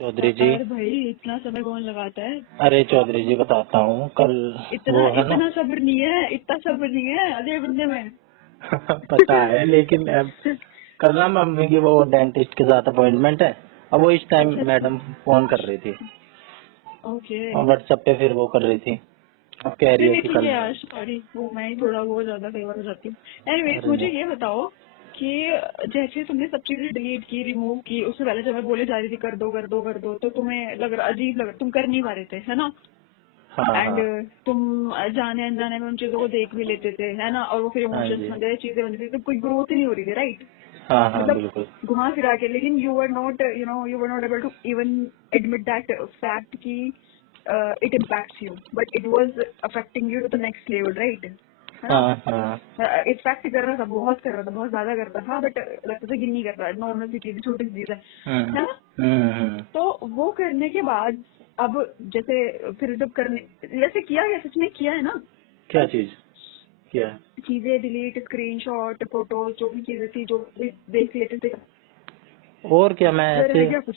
चौधरी जी। अरे भाई इतना समय कौन लगाता है। अरे चौधरी जी बताता हूँ कल। इतना वो है ना इतना सब्र नहीं है, इतना सब्र नहीं है अगले बंदे में। पता है, लेकिन अब कल ना मम्मी की वो डेंटिस्ट के साथ अपॉइंटमेंट है। अब वो इस टाइम अच्छा अच्छा। मैडम फोन कर रही थी ओके। और व्हाट्सएप पे फिर वो कर रही थी। अब कह रही नहीं है नहीं कि ठीक है कल। यार, सॉरी वो मैं ही थोड़ा वो ज्यादा फेवर हो जाती हूँ। एनीवेज अरे मुझे नहीं। ये बताओ कि जैसे तुमने सब चीजें डिलीट की, रिमूव की, उससे पहले जब मैं बोले जा रही थी कर दो कर दो कर दो, तो तुम्हें लग रहा अजीब लग रहा, तुम कर नहीं पा रहे थे है ना। हाँ एंड हाँ। तुम जाने अनजाने में उन चीजों को देख भी लेते थे है ना, और वो फिर हाँ इमोशंस जी। बन गए, चीजें बन गई, तो कोई ग्रोथ ही नहीं हो रही थी राइट। हाँ हाँ मतलब बिल्कुल। घुमा फिरा के, लेकिन you were not able to even admit that fact कि it impacts you, but it was affecting you to the next level right, है ना। हाँ हाँ। इम्पैक्ट कर रहा था, बहुत कर रहा था, बहुत ज्यादा करता था, बट लगता था कि नहीं कर रहा है, नॉर्मल सी चीज, छोटी सी चीज है ना। हम्म। तो वो करने के बाद अब जैसे फिर जब करने जैसे किया या सच में किया है ना, क्या चीज? क्या? चीजें डिलीट, स्क्रीनशॉट, फोटोज, जो भी चीजें थी जो भी देख लेते थे, और क्या, मैं रह ऐसे गया कुछ।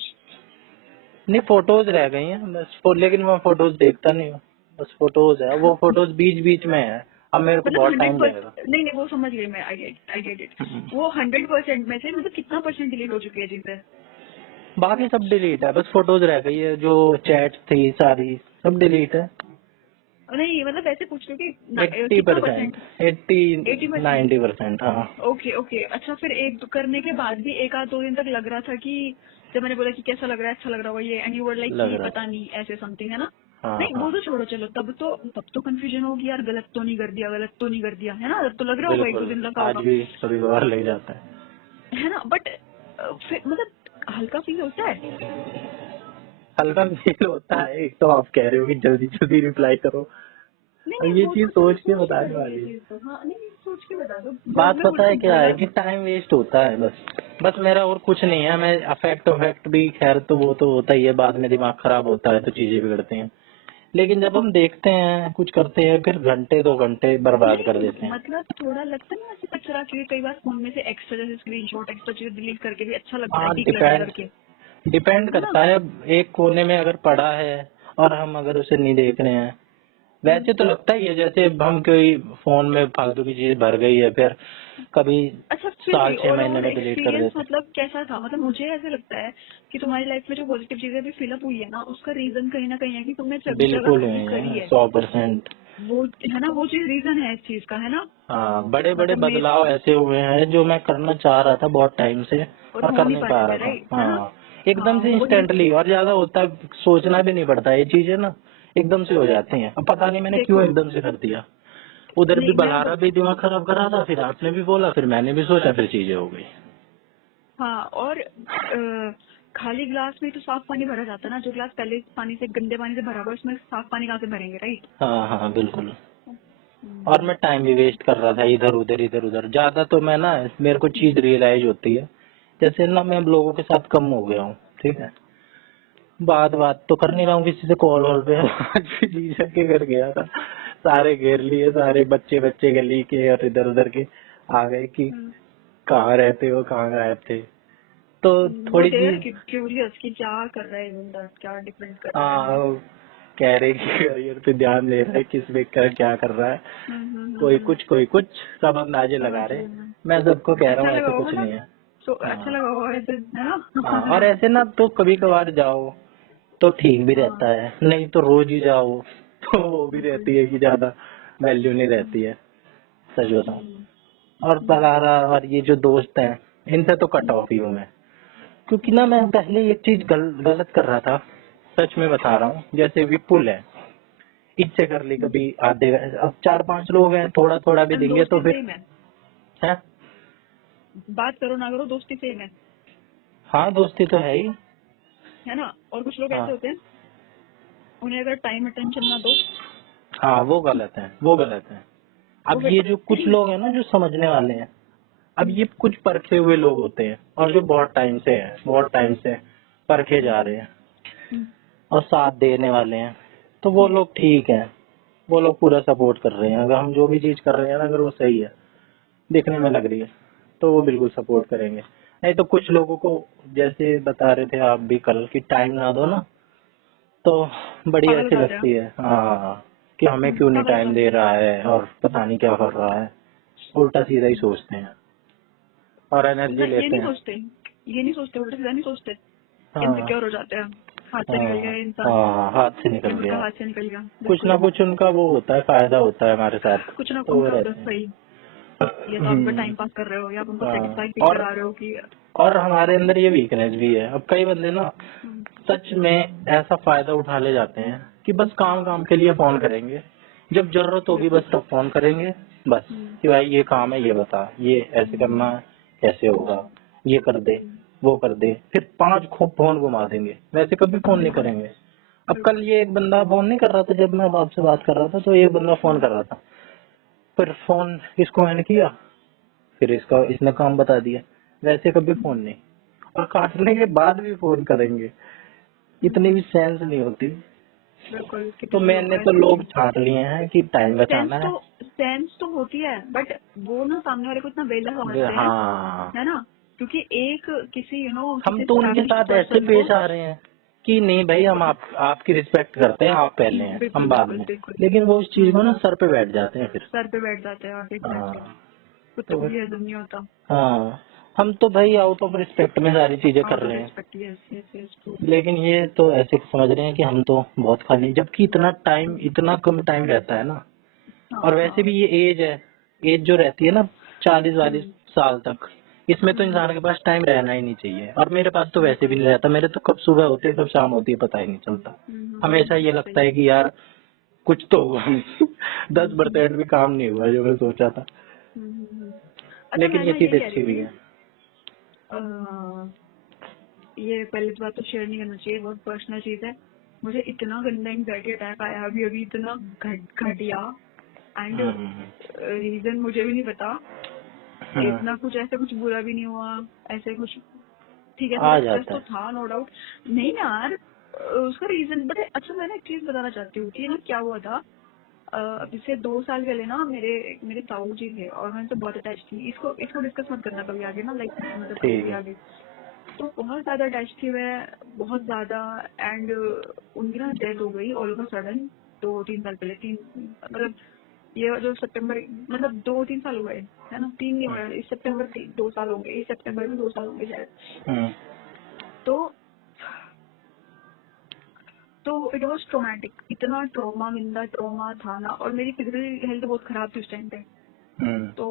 नहीं, फोटोज रह गई हैं बस लेकिन मैं फोटोज देखता नहीं हूँ। बस फोटोज है, वो फोटोज बीच बीच में है। अब मेरे को मतलब बहुत टाइम जाएगा। 100%, नहीं नहीं वो समझ गई मैं, आई गेट इट। वो 100% में से मतलब कितना परसेंट डिलीट हो चुकी है चीजें। बाकी सब डिलीट है, बस फोटोज रह गई है, जो चैट थी सारी सब डिलीट है। नहीं मतलब ऐसे पूछ रही हूँ कि 80%। कितना परसेंट। 80 80%। 90%। हाँ। ओके ओके अच्छा, फिर एक करने के बाद भी एक आध दो दिन तक लग रहा था कि जब मैंने बोला कि कैसा लग रहा है, अच्छा लग रहा होगा ये, एंड यू वर लाइक लग कि रहा पता था। नहीं ऐसे समथिंग है ना। हाँ नहीं हाँ वो तो छोड़ो, चलो तब तो कंफ्यूजन होगी यार, गलत तो नहीं कर दिया, गलत तो नहीं कर दिया है ना, तब तो लग रहा होगा, एक दो बिल्कुल। दिन लगा आज होगा भी कभी कभार लग जाता है। है ना, बट फिर मतलब हल्का फील होता है। हल्का फील होता है। एक तो आप कह रहे हो कि जल्दी जल्दी रिप्लाई करो, नहीं और नहीं ये वो चीज तो चलो सोच के सोच के बताने करो ये वाली है। चीज, तो हाँ नहीं नहीं सोच के बता दो, बात मैं पता बोलती है हूँ क्या है गलत। कि टाइम वेस्ट होता है बस। बस मेरा और कुछ नहीं है। मैं अफेक्ट अफेक्ट भी खैर तो वो तो होता ही है, बाद में दिमाग खराब होता है तो चीजें बिगड़ती हैं। लेकिन जब हम देखते हैं कुछ करते हैं फिर घंटे 2 घंटे बर्बाद कर नहीं देते हैं। मतलब थोड़ा लगता है ना ऐसे कचरा, क्योंकि कई बार फोन में से एक्स्ट्रा जैसे स्क्रीनशॉट, एक्स्ट्रा चीजें डिलीट करके भी अच्छा लगता है, हाँ डिक्लटर डिपेंड करके डिपेंड है ना। करता है। एक कोने में अगर पड़ा है और हम अगर उसे नहीं देख रहे हैं, वैसे तो लगता ही है जैसे हम कोई फोन में फालतू की चीज भर गई है, फिर कभी अच्छा फिर साल भी 6 महीने ओवरऑल में डिलीट कर एक्सपीरियंस देते हैं। मतलब कैसा था, मतलब मुझे ऐसे लगता है कि तुम्हारी लाइफ में जो पॉजिटिव चीजें अभी फिलअप हुई है ना, उसका रीजन कहीं ना कहीं है कि तुमने जगह बिल्कुल चेंज नहीं करी है, है। 100%। वो है ना, वो चीज रीजन है इस चीज का है ना। हाँ, बड़े बड़े मतलब मेरे, बदलाव ऐसे हुए हैं जो मैं करना चाह रहा था बहुत टाइम से और और हो कर नहीं नहीं पा पा रहे रहा थे था। राइट है ना। हाँ, एकदम हाँ से वही। इंस्टेंटली और ज्यादा होता है, सोचना भी नहीं पड़ता, ये चीजें ना एकदम से हो जाती हैं। अब पता नहीं मैंने क्यों देखो एकदम से कर दिया। उधर भी नहीं बलारा भी दिमाग खराब करा था, फिर आपने भी बोला, फिर मैंने भी सोचा, फिर चीजें हो गई। हाँ और खाली ग्लास में तो साफ पानी भरा जाता है ना, जो ग्लास पहले पानी से गंदे पानी से भरा हुआ है, उसमें साफ पानी कहाँ से भरेंगे राइट। हाँ हाँ बिल्कुल। और मैं टाइम भी वेस्ट कर रहा था इधर उधर ज्यादा। तो मैं ना, मेरे को चीज रियलाइज होती है, जैसे ना मैं अब लोगों के साथ कम हो गया हूँ। ठीक है, बात बात तो कर नहीं रहा हूँ किसी से कॉल वॉल पे। आज भी जीजा के घर गया था, सारे घेर लिए, सारे बच्चे बच्चे गली के और इधर उधर के आ गए कि कहाँ रहते हो, कहाँ गायब थे। तो वो थोड़ी थे सी क्यूरियस कि क्या कर रहा है बंदा, क्या डिफरेंट कर रहा है। वो कह रहे कि करियर पे ध्यान दे रहा है, किस पे क्या कर रहा है। कोई कुछ सब अंदाजे लगा समझ रहे। गई मैं। मैं सबको कह रहा अच्छा हूँ लगा ऐसे होगा कुछ ना, नहीं है। तो अच्छा हाँ लगा होगा ऐसे है ना। हाँ, और ऐसे ना तो कभी कभार जाओ तो ठीक भी रहता हाँ है, नहीं तो रोज ही जाओ तो वो भी रहती है कि ज्यादा वैल्यू नहीं रहती है, सच बताऊं। और बलारा और ये जो दोस्त हैं, इनसे तो कट ऑफ ही हूँ मैं। क्योंकि ना मैं पहले एक चीज गलत कर रहा था, सच में बता रहा हूँ। जैसे विपुल है, इससे कर ली कभी आधे, अब 4-5 लोग हैं, थोड़ा थोड़ा भी देंगे तो दोस्ती फिर सेम है, है। बात करो ना करो दोस्ती सेम हाँ दोस्ती तो है ही। है ना। और कुछ लोग हाँ ऐसे होते हैं, उन्हें अगर टाइम अटेंशन ना दो, हाँ, वो गलत है, वो गलत है। वो अब ये फिर जो कुछ लोग हैं ना जो समझने वाले हैं, अब ये कुछ परखे हुए लोग होते हैं और जो बहुत टाइम से परखे जा रहे हैं और साथ देने वाले हैं, तो वो लोग ठीक है। वो लोग पूरा सपोर्ट कर रहे हैं। अगर हम जो भी चीज कर रहे हैं ना, अगर वो सही है, दिखने में लग रही है, तो वो बिल्कुल सपोर्ट करेंगे। नहीं तो कुछ लोगों को जैसे बता रहे थे आप भी कल की टाइम ना दो ना, तो बड़ी पागल ऐसी बता रहे लगती है हाँ कि हमें हैं, क्यों नहीं पागल टाइम बता दे रहे रहा है और पता नहीं क्या कर रहा है, उल्टा सीधा ही सोचते हैं और एनर्जी हैं। ये लेते नहीं हैं। सोचते, ये नहीं सोचते, उल्टा सीधा नहीं सोचते, हाँ इनसिक्योर हो जाते हैं, हाथ से निकल गया हाँ ये इंसान, हाँ, हाथ से निकल ये मुद्दा गया। हाथ से निकल गया, कुछ ना बिल्कुल। कुछ उनका वो होता है, फायदा होता है हमारे साथ, कुछ ना तो वो उनका उधर रहते हैं। सही, या तो आप उनका टाइम पास कर रहे हो या आप उनको हाँ सेटिस्फाई फील और करा रहे हो कि हमारे अंदर ये वीकनेस भी है। अब कई बंदे ना हम्म, सच में ऐसा फायदा उठा ले जाते हैं कि बस काम काम के लिए फोन करेंगे, जब जरूरत होगी बिल्कुल। बस तब फोन करेंगे, बस हम्म, कि भाई ये काम है, ये बता, ये ऐसे करना हम्म, है, कैसे होगा, ये कर दे, हम्म, वो कर दे, फिर 5 खूब फोन घुमा देंगे, वैसे कभी फोन नहीं बिल्कुल करेंगे। अब कल बिल्कुल। ये एक बंदा फोन नहीं कर रहा था, जब मैं आपसे बात कर रहा था तो एक बंदा फोन हम्म, कर रहा था, फिर फोन इसको मैंने किया, फिर इसने काम बता दिया, वैसे कभी फोन नहीं, और काटने के बाद भी फोन करेंगे, इतनी हम्म, भी सेंस नहीं होती। बिल्कुल। तो कितने लोग मैंने तो ऐसे हैं। लोग छांट लिए हैं कि टाइम बचाना है। सेंस तो होती है, बट वो ना सामने वाले को इतना बेला समझते हैं, हाँ, है ना, क्योंकि एक किसी हम किसी तो उनके एस्टैब्लिश्ड साथ ऐसे पर्सन को, पेश आ रहे हैं कि नहीं भाई, हम आपकी रिस्पेक्ट करते हैं, आप पहले हैं बिल्कुल हम बाद बिल्कुल में, बिल्कुल। लेकिन वो उस चीज को ना सर पे बैठ जाते हैं फिर। सर पे बैठ जाते हैं और एग्जैक्टली हाँ कुत्ते तो को फिर भी हजम नहीं होता। हाँ, हम तो भाई आउट ऑफ रिस्पेक्ट में सारी चीजें कर आउट ऑफ रहे हैं, respect, yes yes yes, true. लेकिन ये तो ऐसे समझ रहे हैं कि हम तो बहुत खाली, जबकि इतना कम टाइम रहता है ना। हाँ और वैसे हाँ। भी ये एज है, एज जो रहती है ना 40-42 हम्म, साल तक, इसमें तो हम्म, इंसान के पास टाइम रहना ही नहीं चाहिए, और मेरे पास तो वैसे भी बिल्कुल। नहीं रहता, मेरे तो कब सुबह होती है कब शाम होती है पता ही नहीं चलता। हमेशा ये सही। लगता है कि यार कुछ तो हुआ नहीं। हम्म, 10% भी काम नहीं हुआ जो मैं सोचा था, अच्छा, लेकिन मैं ये ना चीज ये कह रही अच्छी भी थी, है। अ, ये पहले तो बात तो शेयर नहीं करना चाहिए, बहुत पर्सनल चीज है। मुझे इतना गंदा एंग्जाइटी अटैक आया अभी अभी, इतना घटिया, एंड हम्म रीजन मुझे भी नहीं पता, हम्म, इतना कुछ ऐसे कुछ बुरा भी नहीं हुआ, ऐसे कुछ, ठीक है थोड़ा आ स्ट्रेस जाता तो है। था, नो डाउट। नहीं यार, उसका रीजन बट अच्छा, मैं ना एक चीज बताना चाहती हूँ कि ना क्या हुआ था। अभी से 2 साल पहले ना मेरे मेरे ताऊ जी थे और मैं उनसे बहुत अटैच थी। इसको इसको डिस्कस मत करना कभी आगे ना, लाइक मतलब कभी ठीक भी है। आगे। तो बहुत ज्यादा अटैच थी मैं, बहुत ज्यादा। एंड उनकी ना डेथ हो गई ऑल ओवर सडन, 2-3 साल पहले, तीन मतलब, ये जो सितंबर, मतलब 2-3 साल हो गए, है ना, 3 नहीं हुए, इस सितंबर से 2 साल हो गए, इस सितंबर में 2 साल हो गए शायद। हम्म तो तो इट वॉज ट्रोमेटिक, इतना ट्रोमा, गंदा ट्रोमा था ना, और मेरी फिजिकल हेल्थ बहुत खराब थी उस टाइम पे। हम्म तो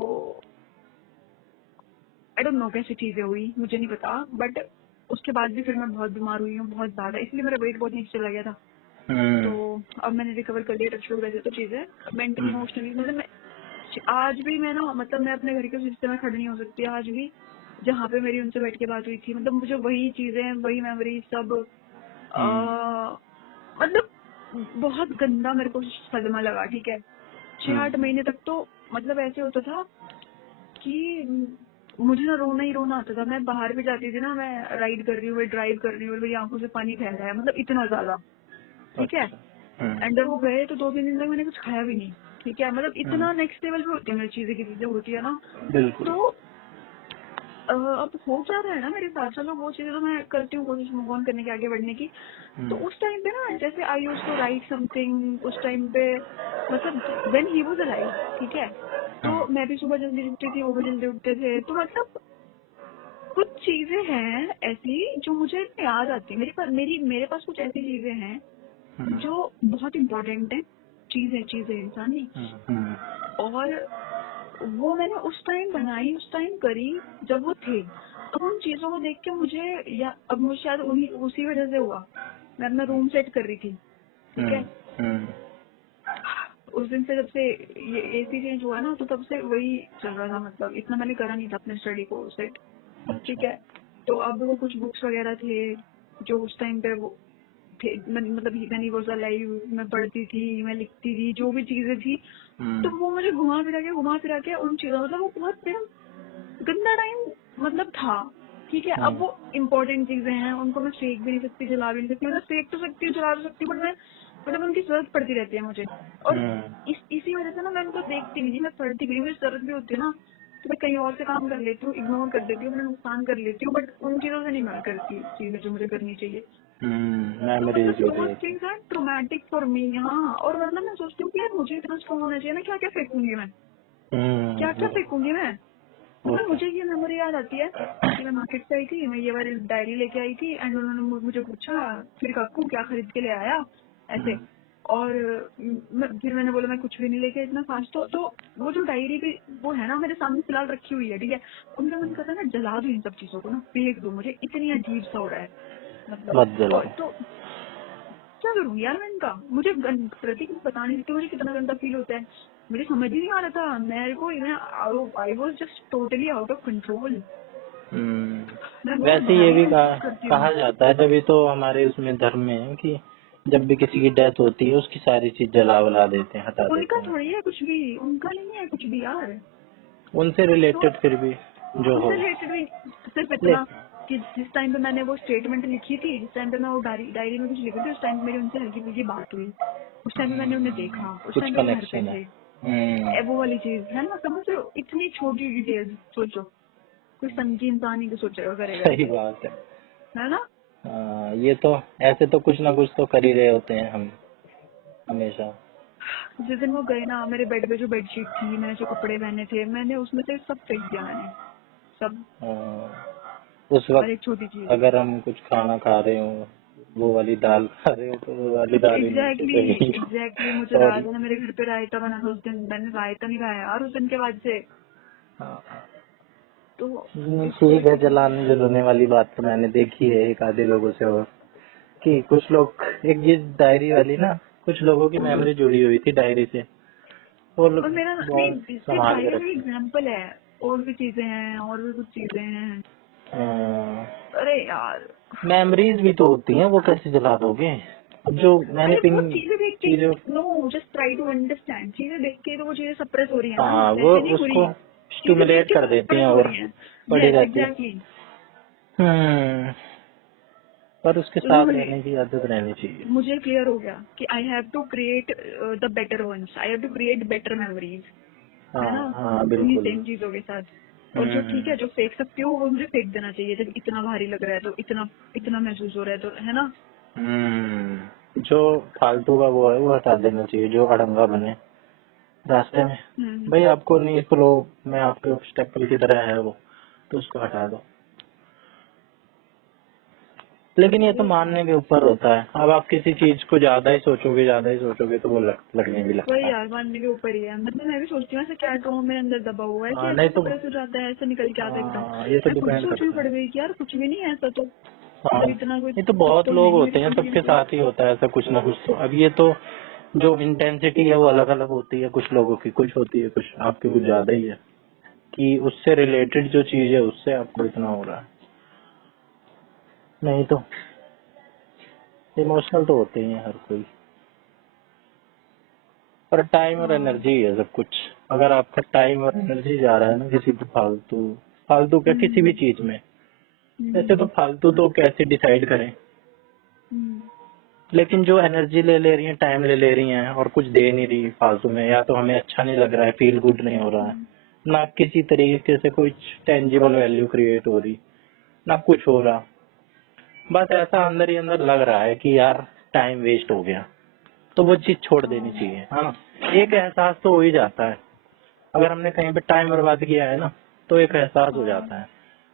आई डोंट नो कैसी चीजें हुई, मुझे नहीं पता, बट उसके बाद भी फिर मैं बहुत बीमार हुई हूँ, बहुत ज्यादा, इसलिए मेरा वेट बहुत नीचे चला गया था। तो हम्म अब मैंने रिकवर कर लिया, टच वुड, वैसे तो चीजें मेंटली हम्म इमोशनली, मतलब मैं आज भी, मैं ना, मतलब मैं अपने घर के रिश्ते में खड़ी नहीं हो सकती आज भी, जहाँ पे मेरी उनसे बैठ के बात हुई थी। मतलब मुझे वही चीजें, वही मेमोरी सब, हम्म मतलब बहुत गंदा मेरे को सदमा लगा, ठीक है। 6-8 महीने तक तो मतलब ऐसे होता था कि मुझे ना रोना ही रोना आता था। मैं बाहर भी जाती थी ना, मैं राइड कर रही हूँ, ड्राइव कर रही हूँ, और मेरी आंखों से पानी बह रहा है, मतलब इतना ज्यादा, ठीक है। अच्छा। एंड जब वो गए तो 2-3 दिन तक मैंने कुछ खाया भी नहीं, ठीक है, मतलब हम्म, इतना नेक्स्ट लेवल पे होती है मेरी चीजें की चीजें होती है ना। बिल्कुल। तो अब हो क्या रहा है ना मेरे साथ, चलो वो चीजें तो मैं करती हूँ कोशिश मूव ऑन करने की, आगे बढ़ने की। तो हम्म उस टाइम पे ना, जैसे I used to write something उस टाइम पे, मतलब व्हेन ही वाज अलाइव, ठीक है। तो हम्म मैं भी सुबह जल्दी उठती थी, वो भी जल्दी उठते थे, तो मतलब कुछ चीजें हैं ऐसी जो मुझे याद आती है, मेरे पास कुछ ऐसी चीजें हैं हम्म जो बहुत इम्पोर्टेंट है, चीजें इंसान नहीं। हम्म और वो मैंने उस टाइम बनाई, उस टाइम करी जब वो थे। अब उन चीजों को देख के मुझे, या अब मुझे शायद उसी वजह से हुआ, मैं अपना रूम सेट कर रही थी, ठीक है। हम्म उस दिन से, जब से ये एसी चेंज हुआ ना, तो तब से वही चल रहा था, मतलब इतना मैंने करा नहीं था अपने स्टडी को सेट, ठीक अच्छा। है। तो अब वो कुछ बुक्स वगैरह थे जो उस टाइम पे वो थे, मतलब मैंने वो लाइव मैं पढ़ती थी, मैं लिखती थी, जो भी चीजें थी, तो हम्म वो मुझे घुमा फिरा के उन चीजों, मतलब वो बहुत मेरा गंदा टाइम मतलब था, ठीक है। अब हम्म वो इम्पोर्टेंट चीजें हैं, उनको मैं फेंक भी नहीं सकती, जला भी नहीं सकती, मतलब फेंक तो सकती हूँ, जला तो सकती हूँ, बट मैं, मतलब उनकी जरूरत पड़ती रहती है मुझे। और हम्म इसी वजह से ना मैं उनको देखती भी नहीं, मैं पढ़ती भी नहीं, मुझे जरूरत भी होती है ना, तो मैं कहीं और से काम कर लेती हूँ, इग्नोर कर देती हूँ, मैं नुकसान कर लेती हूँ, बट उन चीजों से नहीं मैं करती चीजें जो मुझे करनी चाहिए। तो मतलब memories those things are traumatic for me. हाँ, और मतलब मैं सोचती हूँ कि यार मुझे इतना स्ट्रॉन्ग होना चाहिए ना, क्या क्या फेंकूंगी मैं, क्या क्या फेंकूंगी मैं। मतलब मुझे ये मेमोरी याद आती है कि मैं मार्केट से आई थी, मैं ये वाली डायरी लेके आई थी एंड उन्होंने मुझे पूछा फिर काकू क्या खरीद के ले आया ऐसे, और फिर मैंने बोला मैं कुछ भी नहीं लेके इतना फास्ट। तो वो जो डायरी भी वो है ना मेरे सामने फिलहाल रखी हुई है, ठीक है। उनका मन करता है ना जला दूं इन सब चीजों को ना, फेंक दूं, मुझे इतनी अजीब सा हो रहा है मतलब। मत जलाओ। तो क्या करूँ यार मैं इनका, मुझे प्रतीक बता नहीं सकती मुझे कितना गंदा फील होता है। मुझे समझ ही नहीं आ रहा था मेरे को, I was just totally out of control. मैं बहुत वैसे ये भारी भी महसूस करती हूँ। कहा जाता है, तभी तो हमारे उसमें धर्म में है कि जब भी किसी की डेथ होती है उसकी सारी चीज जला वला देते हैं, हटा देते उनका हैं। थोड़ी है कुछ भी, उनका नहीं है कुछ भी यार। उनसे तो रिलेटेड फिर भी जो हो। उनसे रिलेटेड भी सिर्फ ले इतना कि जिस टाइम पे मैंने वो स्टेटमेंट लिखी थी, जिस टाइम पे मैं वो डायरी में कुछ लिखी थी, उस टाइम पे मेरी उनसे हल्की फुल्की बात हुई, उस टाइम पे मैंने उन्हें देखा, उस कुछ टाइम पे वो घर पे कनेक्शन है। थे। वो वाली चीज है ना, समझ रहे हो, इतनी छोटी डिटेल्स सोचो, कोई संगी इंसान ही तो सोचेगा करेगा सही ऐसे, बात है ना। ये तो ऐसे तो कुछ ना कुछ तो कर ही रहे होते हैं हम हमेशा। जिस दिन वो गए ना, मेरे बेड पे जो बेडशीट थी, मैंने जो कपड़े पहने थे, मैंने उसमें से सब फेंक दिया मैंने, सब। उस और एक वक्त छोटी चीज, अगर हम कुछ खाना खा रहे हो, वो वाली दाल खा रहे हो, तो वो वाली दाल ही नीचे एग्जैक्टली फेंकी। एग्जैक्टली मुझे सॉरी। याद है ना, मेरे घर पे रायता बना था उस दिन, मैंने रायता नहीं खाया यार उस दिन के बाद से। तो इट्स ठीक है, जलाने जलाने वाली बात तो मैंने देखी है एक आधे लोगों से, और कि कुछ लोग, एक ये डायरी वाली ना, कुछ लोगों की मेमोरी जुड़ी हुई थी डायरी से, वो लोग और मेरा बहुत नहीं, सिर्फ संभाल के डायरी में रखते एग्जाम्पल है, और भी चीजें हैं, और भी कुछ चीजें हैं। हैं। अरे यार, मेमोरीज भी तो होती हैं, वो कैसे जला दोगे। अब जो मैंने अरे वो पिन चीजें देख के, चीजें, no just try to understand, चीजें देख के तो वो चीजें सप्रेस हो रही है ना, हाँ, वो वैसे नहीं हो उसको रही, चीजें देख स्टिमुलेट के कर देती सप्रेस हैं हो और रही है। बढ़ी यस रहती है। एग्जैक्टली। हम्म पर उसके तो साथ रहने की आदत रहनी चाहिए। मुझे क्लियर हो गया कि I have to create the better ones, I have to create better memories, है ना, हाँ हाँ, उन्हीं बिल्कुल। सेम चीजों के साथ। और जो ठीक हम्म है, जो फेंक सकती हूँ वो मुझे फेंक देना चाहिए, जब इतना भारी लग रहा है तो, इतना इतना महसूस हो रहा है तो, है ना। जो फालतू का वो है वो हटा देना चाहिए, जो अड़ंगा बने रास्ते में। हम्म। भाई आपको नहीं फ्लो में आपके स्टेपल की तरह है वो, तो उसको हटा दो। लेकिन ये तो मानने के ऊपर होता है। अब आप किसी चीज को ज्यादा ही सोचोगे तो वो लगने भी लगता वही है। यार, मानने के ऊपर ही है, मतलब मैं भी सोचती हूँ ऐसे क्या ट्रॉमा मेरे अंदर दबा हुआ है कि हाँ, ऐसे नहीं तो सप्रेस हो जाता है, ऐसे निकल के आता है एकदम। ये तो मैं खुद डिपेंड सोच में करता पड़ है। गई कि यार कुछ भी नहीं है ऐसा तो, हाँ, मतलब इतना कोई ये तो कुछ बहुत तो लोग नहीं होते मेरी हैं, सबके कंप्लेन। साथ ही होता है ऐसा कुछ ना कुछ। तो अब ये तो जो इंटेंसिटी है वो अलग अलग होती है, कुछ लोगों की कुछ होती है, कुछ आपकी कुछ ज्यादा ही है कि उससे रिलेटेड जो चीज है उससे आपको इतना हो रहा है। नहीं तो इमोशनल तो होते ही है हर कोई। पर टाइम और हाँ। एनर्जी है सब कुछ। अगर आपका टाइम और एनर्जी जा रहा है ना किसी भी फालतू फालतू क्या किसी भी हम्म। चीज में, वैसे हम्म। तो फालतू तो कैसे डिसाइड करें, हम्म। लेकिन जो एनर्जी ले ले रही है, टाइम ले ले रही है और कुछ दे नहीं रही फालतू में, या तो हमें अच्छा नहीं लग रहा है, फील गुड नहीं हो रहा है, हम्म। ना किसी तरीके से कुछ टेंजिबल वैल्यू क्रिएट हो रही, ना कुछ हो रहा, बस ऐसा अंदर ही अंदर लग रहा है कि यार टाइम वेस्ट हो गया, तो वो चीज छोड़ देनी हाँ। चाहिए। हाँ, एक एहसास तो हो ही जाता है। अगर हमने कहीं पे टाइम बर्बाद किया है ना, तो एक एहसास हो हाँ। जाता है।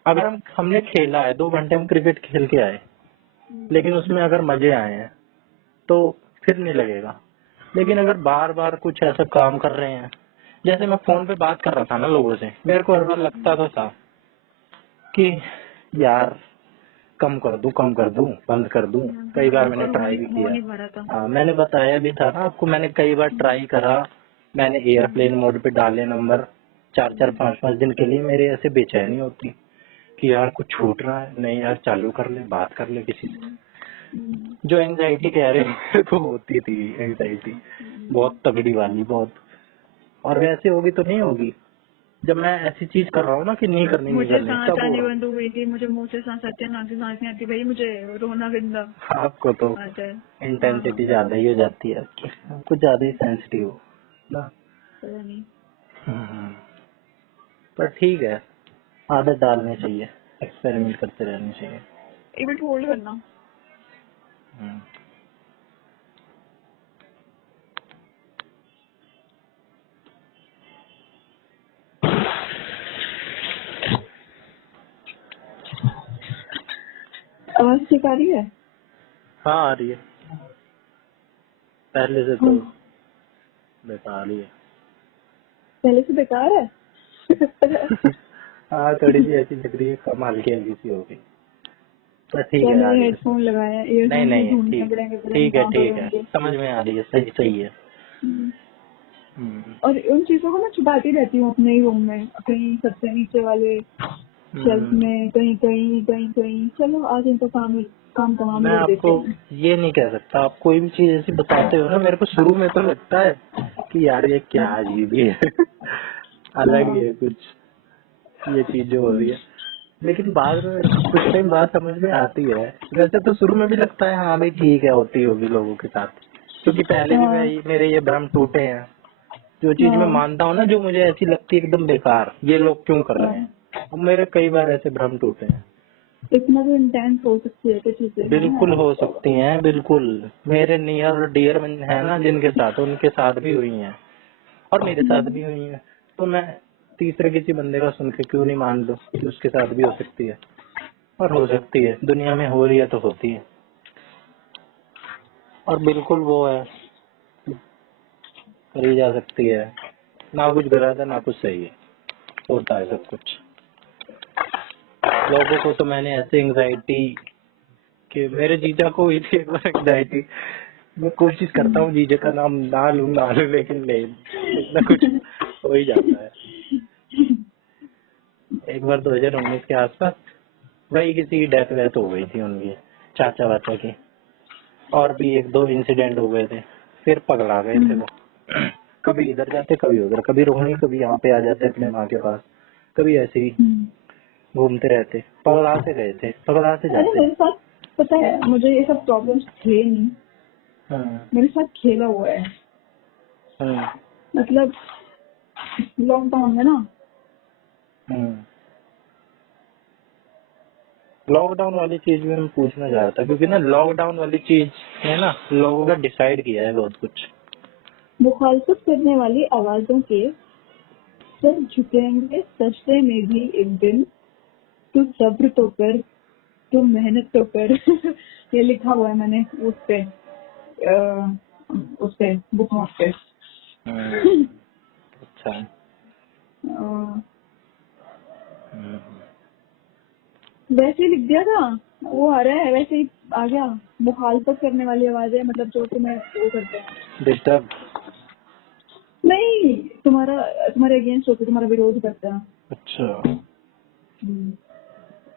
अगर हमने खेला है 2 घंटे हम क्रिकेट खेल के आए, हम्म। लेकिन उसमें अगर मजे आए हैं तो फिर नहीं लगेगा। लेकिन अगर बार बार कुछ ऐसा काम कर रहे हैं, जैसे मैं फोन पे बात कर रहा था ना लोगों से, मेरे को हर बार लगता तो था कि यार कम कर दूं, बंद कर दूं। कई बार मैंने और ट्राई भी हो किया। नहीं पा रहा था। हाँ, मैंने बताया भी था ना आपको, मैंने कई बार ट्राई करा। मैंने एयरप्लेन मोड पे डाले नंबर, 4-4 5-5 दिन के लिए मेरे ऐसे बेचैनी होती कि यार कुछ छूट रहा है, नहीं यार चालू कर ले, बात कर ले किसी से। जो एंजाइटी कह रहे मेरे को होती थी, एंजाइटी बहुत तगड़ी वाली, बहुत। और वैसे होगी तो नहीं होगी, जब मैं ऐसी चीज कर रहा हूँ ना कि नहीं मुझे करनी, सांस तब हो आनी रहा। बंद हो गई थी, मुझे मुंह से सांस आती है, नाक से सांस नहीं आती भाई, मुझे रोना गंदा आपको तो आता है। हाँ, इंटेंसिटी ज्यादा ही हो जाती है आपकी, आपको ज्यादा ही सेंसिटिव हो ना। पता नहीं। हम्म। पर ठीक है, आदत डालनी चाहिए, एक्सपेरिमेंट करते रहना चाहिए। एक मिनट होल्ड करना। हम्म। आवाज ठीक आ रही है? हाँ आ रही है, पहले से तो बेकार ही है। पहले से बेकार है। हाँ थोड़ी सी ऐसी लग रही है, कमाल की हल्की सी होगी, पर ठीक क्या है आ मैंने रही है। हेडफोन लगाया है, नहीं ईयरफोन भी नहीं ढूंढने ठीक पड़ेंगे, पता नहीं ठीक है कहाँ पे ठीक है, होंगे। समझ में आ रही है, सही सही है। हम्म। हम्म। और उन चीजों को मैं छुपाती रहती हूँ अपने ही रूम में, कहीं सबसे नीचे वाले शेल्फ हम्म। में, कहीं कहीं कहीं कहीं। चलो आज इनको काम तमाम मैं कर देते आपको हैं। ये नहीं कह सकता, आप कोई भी चीज ऐसी बताते हो ना, मेरे को शुरू में तो लगता है कि यार ये क्या अजीब ही है, अलग ही हाँ। है कुछ ये चीज जो हो रही है, लेकिन बाद में मेरे को कुछ टाइम बाद समझ में आती है। वैसे तो शुरू में भी लगता है हाँ भाई ठीक है, होती होगी लोगों के साथ, क्योंकि पहले भी हाँ। मेरे ये भ्रम टूटे हैं। जो चीज मैं हाँ। मानता हूँ ना, जो मुझे ऐसी लगती है एकदम बेकार, ये लोग क्यों कर रहे हाँ। हैं, अब मेरे कई बार ऐसे भ्रम टूटे हैं। इतना तो इंटेंस हो सकती है कुछ चीजें, है ना? बिल्कुल हो सकती हैं, बिल्कुल। मेरे नियर डियर है ना जिनके साथ, उनके साथ भी हुई हैं और मेरे साथ भी हुई हैं, तो मैं तीसरे किसी बंदे का सुन के क्यों नहीं मान लूं कि उसके साथ भी हो सकती है। और हो सकती है, दुनिया में हो रही है तो होती है। और बिल्कुल वो है, करी जा सकती है, ना कुछ गलत है ना कुछ सही है, होता है सब कुछ। लोगों को तो मैंने ऐसे एंग्जाइटी कि मेरे जीजा को हुई थी एक बार एंग्जाइटी, मैं कोशिश करता हूँ जीजा का नाम ना लूं लेकिन नहीं, कुछ ना कुछ हो ही जाता है। एक बार 2019 के आसपास वही किसी की डेथ वेथ हो गई थी उनकी, चाचा वाचा की, और भी एक दो इंसिडेंट हो गए थे, फिर पगला गए थे वो। कभी इधर जाते कभी उधर, कभी रोहिणी कभी यहाँ पे आ जाते अपने माँ के पास, कभी ऐसे ही घूमते रहते, पगला से गए थे, पगला से अरे जाते। मेरे साथ पता है, मुझे ये सब प्रॉब्लम्स थे नहीं, हम्म। मेरे साथ खेला हुआ है। हम्म। मतलब लॉकडाउन में ना, हम्म। लॉकडाउन वाली चीज में मैं पूछना चाह रहा था, क्योंकि ना लॉकडाउन वाली चीज है ना, लोगों का डिसाइड किया है बहुत कुछ। मुखालफत करने वाली आवाजों के सर झुकेंगे सजदे में भी एक दिन। तू सब्र तो कर, तू मेहनत तो कर। ये लिखा हुआ है मैंने उस पे बुक मार्क पे। अच्छा। अ, हम्म। वैसे ही लिख दिया था, वो आ रहा है वैसे ही आ गया। मुखालफत करने वाली आवाजें मतलब जो तुम्हें वो करते हैं, डिस्टर्ब। नहीं तुम्हारे अगेंस्ट होते, तुम्हारा विरोध करते हैं। अच्छा। हम्म,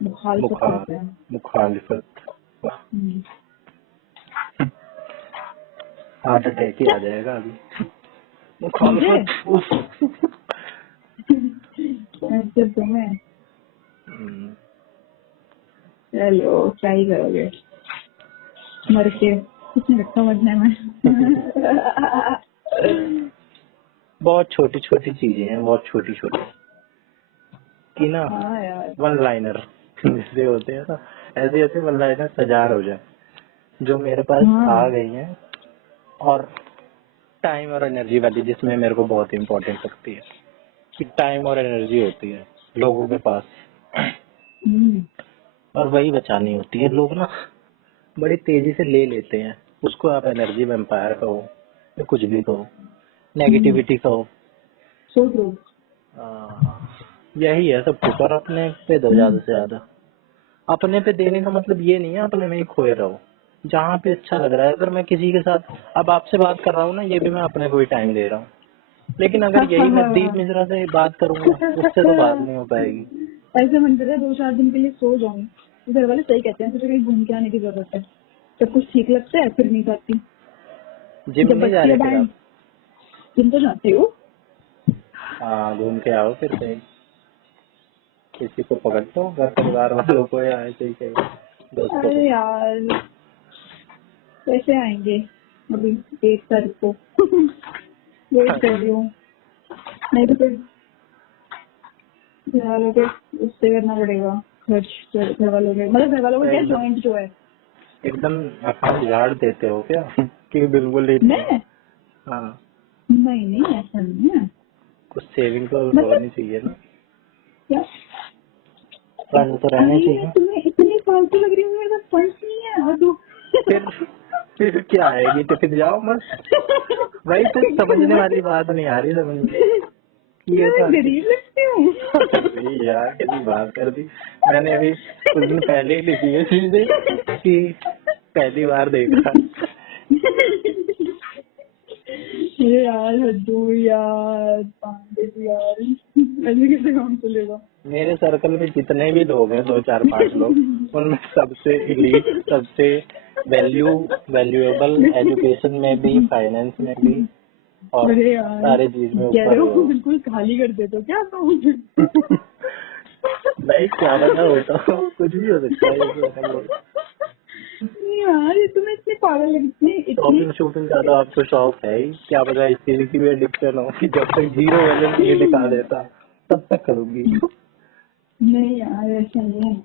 मुखालफत मुखाल करते हैं। मुखालिफत, हम्म। हार्ट अटैक ही आ जाएगा अभी। मुझे मुखालिफत उफ। जब तुम्हें, हम्म। चलो क्या ही करोगे मर के, कुछ नहीं लगता मरने में। बहुत छोटी छोटी चीजें हैं, बहुत छोटी छोटी कि ना, हाँ यार। वन लाइनर जैसे होते हैं ना, ऐसे ऐसे वन लाइनर हजार हो जाए जो मेरे पास आ हाँ। गई हैं। और टाइम और एनर्जी वाली, जिसमें मेरे को बहुत इम्पोर्टेंट लगती है कि टाइम और एनर्जी होती है लोगों के पास, हम्म। और वही बचानी होती है। लोग ना बड़ी तेजी से ले लेते हैं उसको, आप एनर्जी वेम्पायर कहो या कुछ भी कहो, नेगेटिविटी कहो, सो ट्रू। यही है सब कुछ। और अपने पे दो ज्यादा से ज्यादा, अपने पे देने का मतलब ये नहीं है अपने में ही खोए रहो, जहाँ पे अच्छा लग रहा है। अगर मैं किसी के साथ अब आपसे बात कर रहा हूँ ना, ये भी मैं अपने को ही टाइम दे रहा हूँ, लेकिन अगर यही मैं दीप मिश्रा से बात करूंगा, उससे तो बात नहीं हो पाएगी। ऐसे मन कर रहा है 2-4 दिन के लिए सो जाऊं। घर वाले सही कहते हैं, तुझे कहीं घूम के आने की जरूरत है। सब कुछ ठीक लगता है फिर नहीं जाती। जिम जब नहीं जा बच्ची रहे अब फिर आए, आप? तुम तो जाती हो। हाँ घूम के आओ फिर कहीं, किसी को पकड़ते हो, घर परिवार वालों को, या ऐसे ही कहीं दोस्तों को। अरे यार कैसे आएंगे, अभी 1 तारीख को। वेट कर रही हूँ, नहीं तो फिर घर वालों के उससे करना पड़ेगा खर्च, घर वालों के मतलब घर वालों का क्या जॉइंट जो है। एकदम अकाउंट झाड़ देते हो क्या कि बिल्कुल ही मैं नहीं? हाँ, नहीं नहीं ऐसा नहीं है। कुछ सेविंग तो मतलब होनी चाहिए ना, क्या फंड तो रहने अरे चाहिए। तुम्हें इतनी फालतू लग रही है, मेरे पास फंड्स नहीं है। और तू फिर क्या आएगी तो फिर जाओ मत। वही तो समझने वाली बात नहीं आ रही समझ में कि मैं ऐसा। गरीब लगती हूँ। अरे यार कैसी बात कर दी। मैंने अभी कुछ दिन पहले ही लिखी है चीजें कि पहली बार देखा। अरे यार हद्दू यार पांडे यार ऐसे कैसे काम चलेगा। मेरे सर्कल में जितने भी लोग हैं 2 4 5 लोग, उनमें सबसे इलीट, सबसे वैल्यूएबल, एजुकेशन में भी, फाइनेंस में भी और अरे यार सारे चीज में ऊपर गैरो है को वो। बिल्कुल खाली कर दे तो क्या तुम। नहीं क्या पता होता हो, कुछ भी हो सकता है जैसे मैंने बोला। नहीं यार ये तुम्हें इतने पागल इतनी इतनी शॉपिंग शूपिंग का तो आपको शौक है ही, क्या पता इस चीज की भी एडिक्शन हो कि जब तक 0 बैलेंस नहीं दिखा देता तब तक करूंगी। नहीं यार ऐसा नहीं है।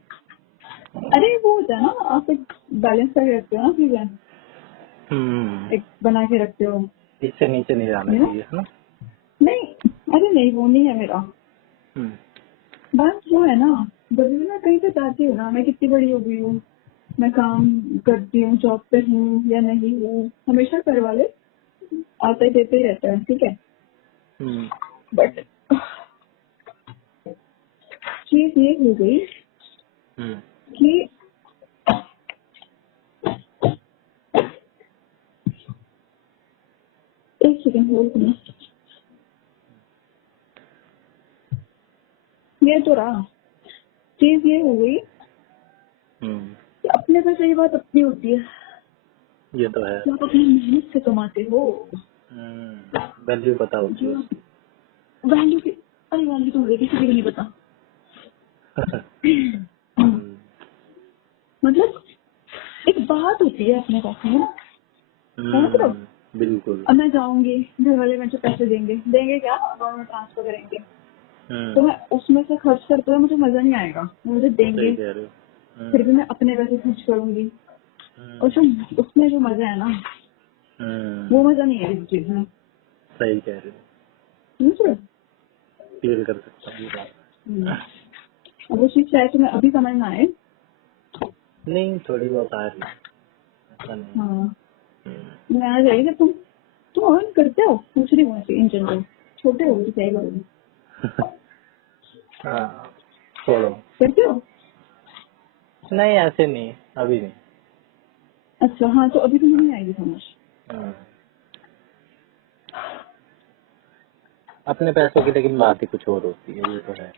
अरे वो होता है ना आप एक बैलेंस करके रखते हो ना चीजें, एक बना के रखते हो इससे नीचे नहीं जाना you know? चाहिए है ना। नहीं अरे नहीं वो नहीं है मेरा। हम्म, बात वो है ना जब भी मैं कहीं पे जाती हूँ ना, मैं कितनी बड़ी हो गई हूँ, मैं काम करती हूँ, जॉब पे हूँ या नहीं हूँ, हमेशा घर वाले आते देते ही रहते हैं, ठीक है। हम्म, बट चीज ये हो गई हम्म, कि एक सेकंड होल्ड करो, ये तो रहा। चीज ये हो गई हम्म, कि अपने पे सही बात अपनी होती है, ये तो है। जो आप अपनी मेहनत से कमाते हो, वैल्यू पता होती जो है उसकी। वैल्यू की। अरे वैल्यू तो मुझे किसी को भी नहीं पता। हम्म, मतलब एक बात होती है अपने पास में, समझ रहे हो। बिल्कुल। अब मैं जाऊंगी, घर वाले मुझे पैसे देंगे क्या, अकाउंट में ट्रांसफर करेंगे, तो मैं उसमें से खर्च करते हुए मुझे मजा नहीं आएगा, मुझे देंगे सही कह रहे हो। फिर भी मैं अपने पैसे खर्च करूंगी, और जो उसमें जो मजा है ना वो मजा नहीं है इस चीज में, सही कह रहे हो, समझ रहे हो? फील कर सकता हूँ ये बात। अब वो चीज चाहे तुम्हें अभी समझ में आए। नहीं थोड़ी बहुत आ रही है, ऐसा नहीं। हाँ मैं आ जाएगी जब तुम अर्न करते हो, पूछ रही हूँ इन जनरल, छोटे हो तो क्या करोगे, हाँ छोड़ो। करते हो। नहीं ऐसे नहीं, अभी नहीं। अच्छा हाँ तो अभी तुम्हें नहीं आएगी समझ। अपने पैसों की लेकिन बात ही कुछ और होती है, ये तो है।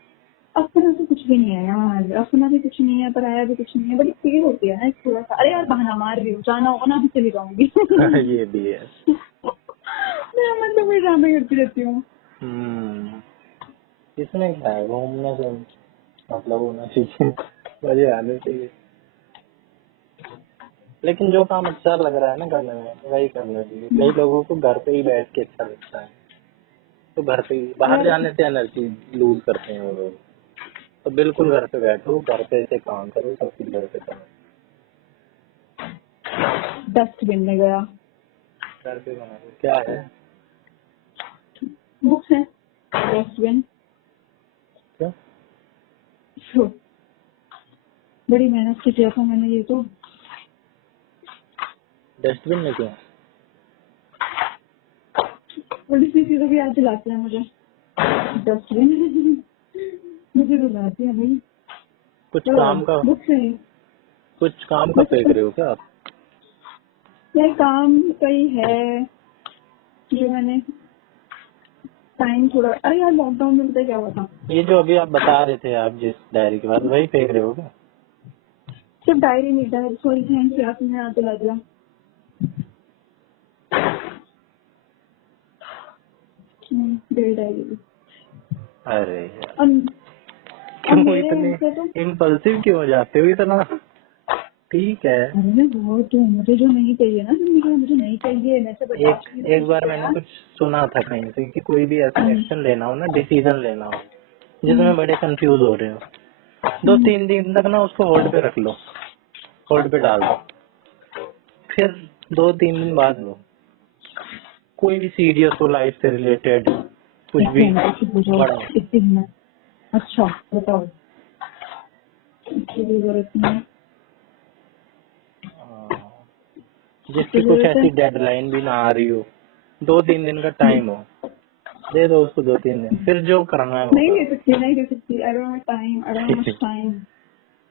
अपना तो कुछ भी नहीं है यार, अपना भी कुछ नहीं है, पराया भी कुछ नहीं है, बड़ी फील होती है ना थोड़ा सा। अरे यार बहाना मार रही हूँ, जाना होगा ना अभी चली जाऊंगी। ये भी है। मैं मतलब मैं ड्रामे करती रहती हूँ। इसमें क्या है, घूमने से मतलब होना चाहिए, मजे आने चाहिए। लेकिन जो काम अच्छा लग रहा है ना करने में वही करना चाहिए। कई लोगों को घर पे ही बैठ के अच्छा लगता है, तो घर पे ही, बाहर यार जाने से एनर्जी लूज करते हैं वो लोग। तो बिल्कुल घर पे बैठो, घर पे से काम करो, सब कुछ घर पे करो। डस्टबिन में गया, घर पे बनाओ, क्या है बुक्स है, डस्टबिन क्या? बड़ी मेहनत से किया था मैंने ये तो। डस्टबिन में क्या? बड़ी सी चीजों की याद दिलाती है मुझे डस्टबिन। मुझे दिलाती है भाई। कुछ काम का, बुक्स है कुछ काम का बस फेंक रहे हो क्या आप? ये काम कई है जो मैंने टाइम थोड़ा। अरे यार लॉकडाउन में पता है क्या हुआ था, ये जो अभी आप बता रहे थे आप जिस डायरी के बाद, वही फेंक रहे हो क्या? सिर्फ डायरी नहीं, डायरी सॉरी थैंक्स यार तुमने याद दिला दिया। डेली डायरी अरे यार अब क्यों मेरे इतने से तो। इम्पल्सिव क्यों हो जाते हो इतना? ठीक है। अरे मैं बहुत हूँ, मुझे जो नहीं चाहिए ना जिंदगी में मुझे नहीं चाहिए, मैं से बर्दाश्त नहीं एक कर बार सकते मैंने यार। कुछ सुना था कहीं से कि कोई भी ऐसा एक्शन लेना हो ना, डिसीजन लेना हो, जिसमें बड़े कंफ्यूज हो रहे हो। 2-3 दिन तक ना उसको होल्ड पे रख लो, होल्ड पे डाल दो, फिर 2-3 दिन बाद लो। कोई भी सीरियस हो लाइफ से रिलेटेड कुछ भी बड़ा। अच्छा बताओ। इसकी भी जरूरत नहीं। जिसकी कुछ ऐसी डेडलाइन भी ना आ रही हो, 2-3 दिन का टाइम हो, दे दो उसको 2-3 दिन, फिर जो करना है वो नहीं करो। दे सकती, नहीं दे सकती। I don't have time, I don't have much time।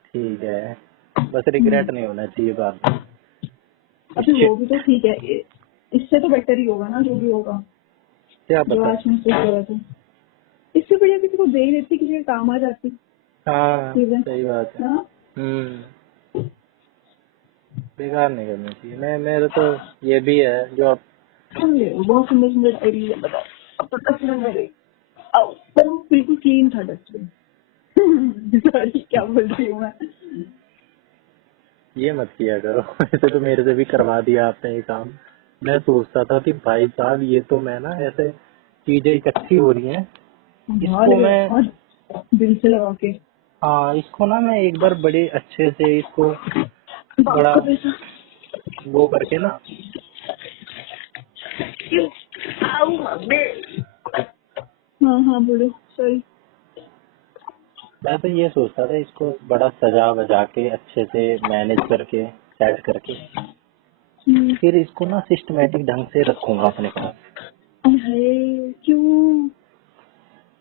ठीक है, बस रिग्रेट नहीं होना चाहिए बाद में। अच्छा वो भी तो ठीक है, इससे तो बेटर ही होगा ना जो भी होगा। क्या जो पता। आज मैं सोच रहा था, इससे बढ़िया किसी को दे ही देती, किसी के काम आ जाती हाँ चीजें, सही बात है। है ना? बेकार नहीं करनी चाहिए। मेरे तो ये भी है जो आप सुन ले, बहुत सुंदर सुंदर आइडिया बताओ। अब तो डस्टबिन में गई, आओ, पर वो बिल्कुल क्लीन था डस्टबिन। सॉरी क्या बोल रही हूँ मैं। ये मत किया करो। ऐसे तो मेरे से भी करवा दिया आपने ये काम। मैं सोचता था कि भाई साहब ये तो मैं ना ऐसे चीजें इकट्ठी हो रही हैं, इसको मैं और दिल से लगा के हाँ इसको ना मैं एक बार बड़े अच्छे से इसको बाप बड़ा का पैसा। वो करके ना हाँ हाँ बोलो, सॉरी। मैं तो ये सोचता था इसको बड़ा सजा वजा के अच्छे से मैनेज करके सेट करके फिर इसको ना सिस्टमेटिक ढंग से रखूंगा अपने पास। अरे क्यों?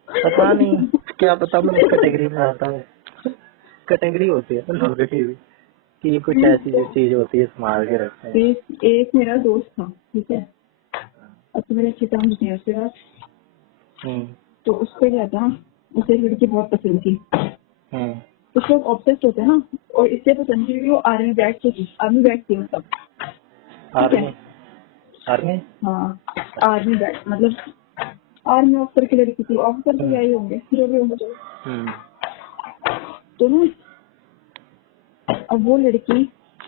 पता नहीं, क्या पता मैं उस कैटेगरी में आता हूँ। कैटेगरी होती है ना लोगों की भी कि कुछ ऐसी जो चीज होती है संभाल के रखते हैं। एक मेरा दोस्त था, ठीक है, अब तो मेरे अच्छे टर्म्स नहीं है उसके साथ। हम्म तो उसको क्या था, उसे एक लड़की बहुत पसंद थी। हम्म कुछ लोग ऑब्सेस्ड होते हैं ना, और इससे पसंद थी कि वो आर्मी बैच से थी, आर्मी बैच थी मतलब, ठीक है। आर्मी आर्मी हाँ आर्मी बैच मतलब आर्मी ऑफिसर की लड़की थी। ऑफिसर तो क्या ही होंगे, जो भी होंगे चलो। हम्म तो ना अब वो लड़की,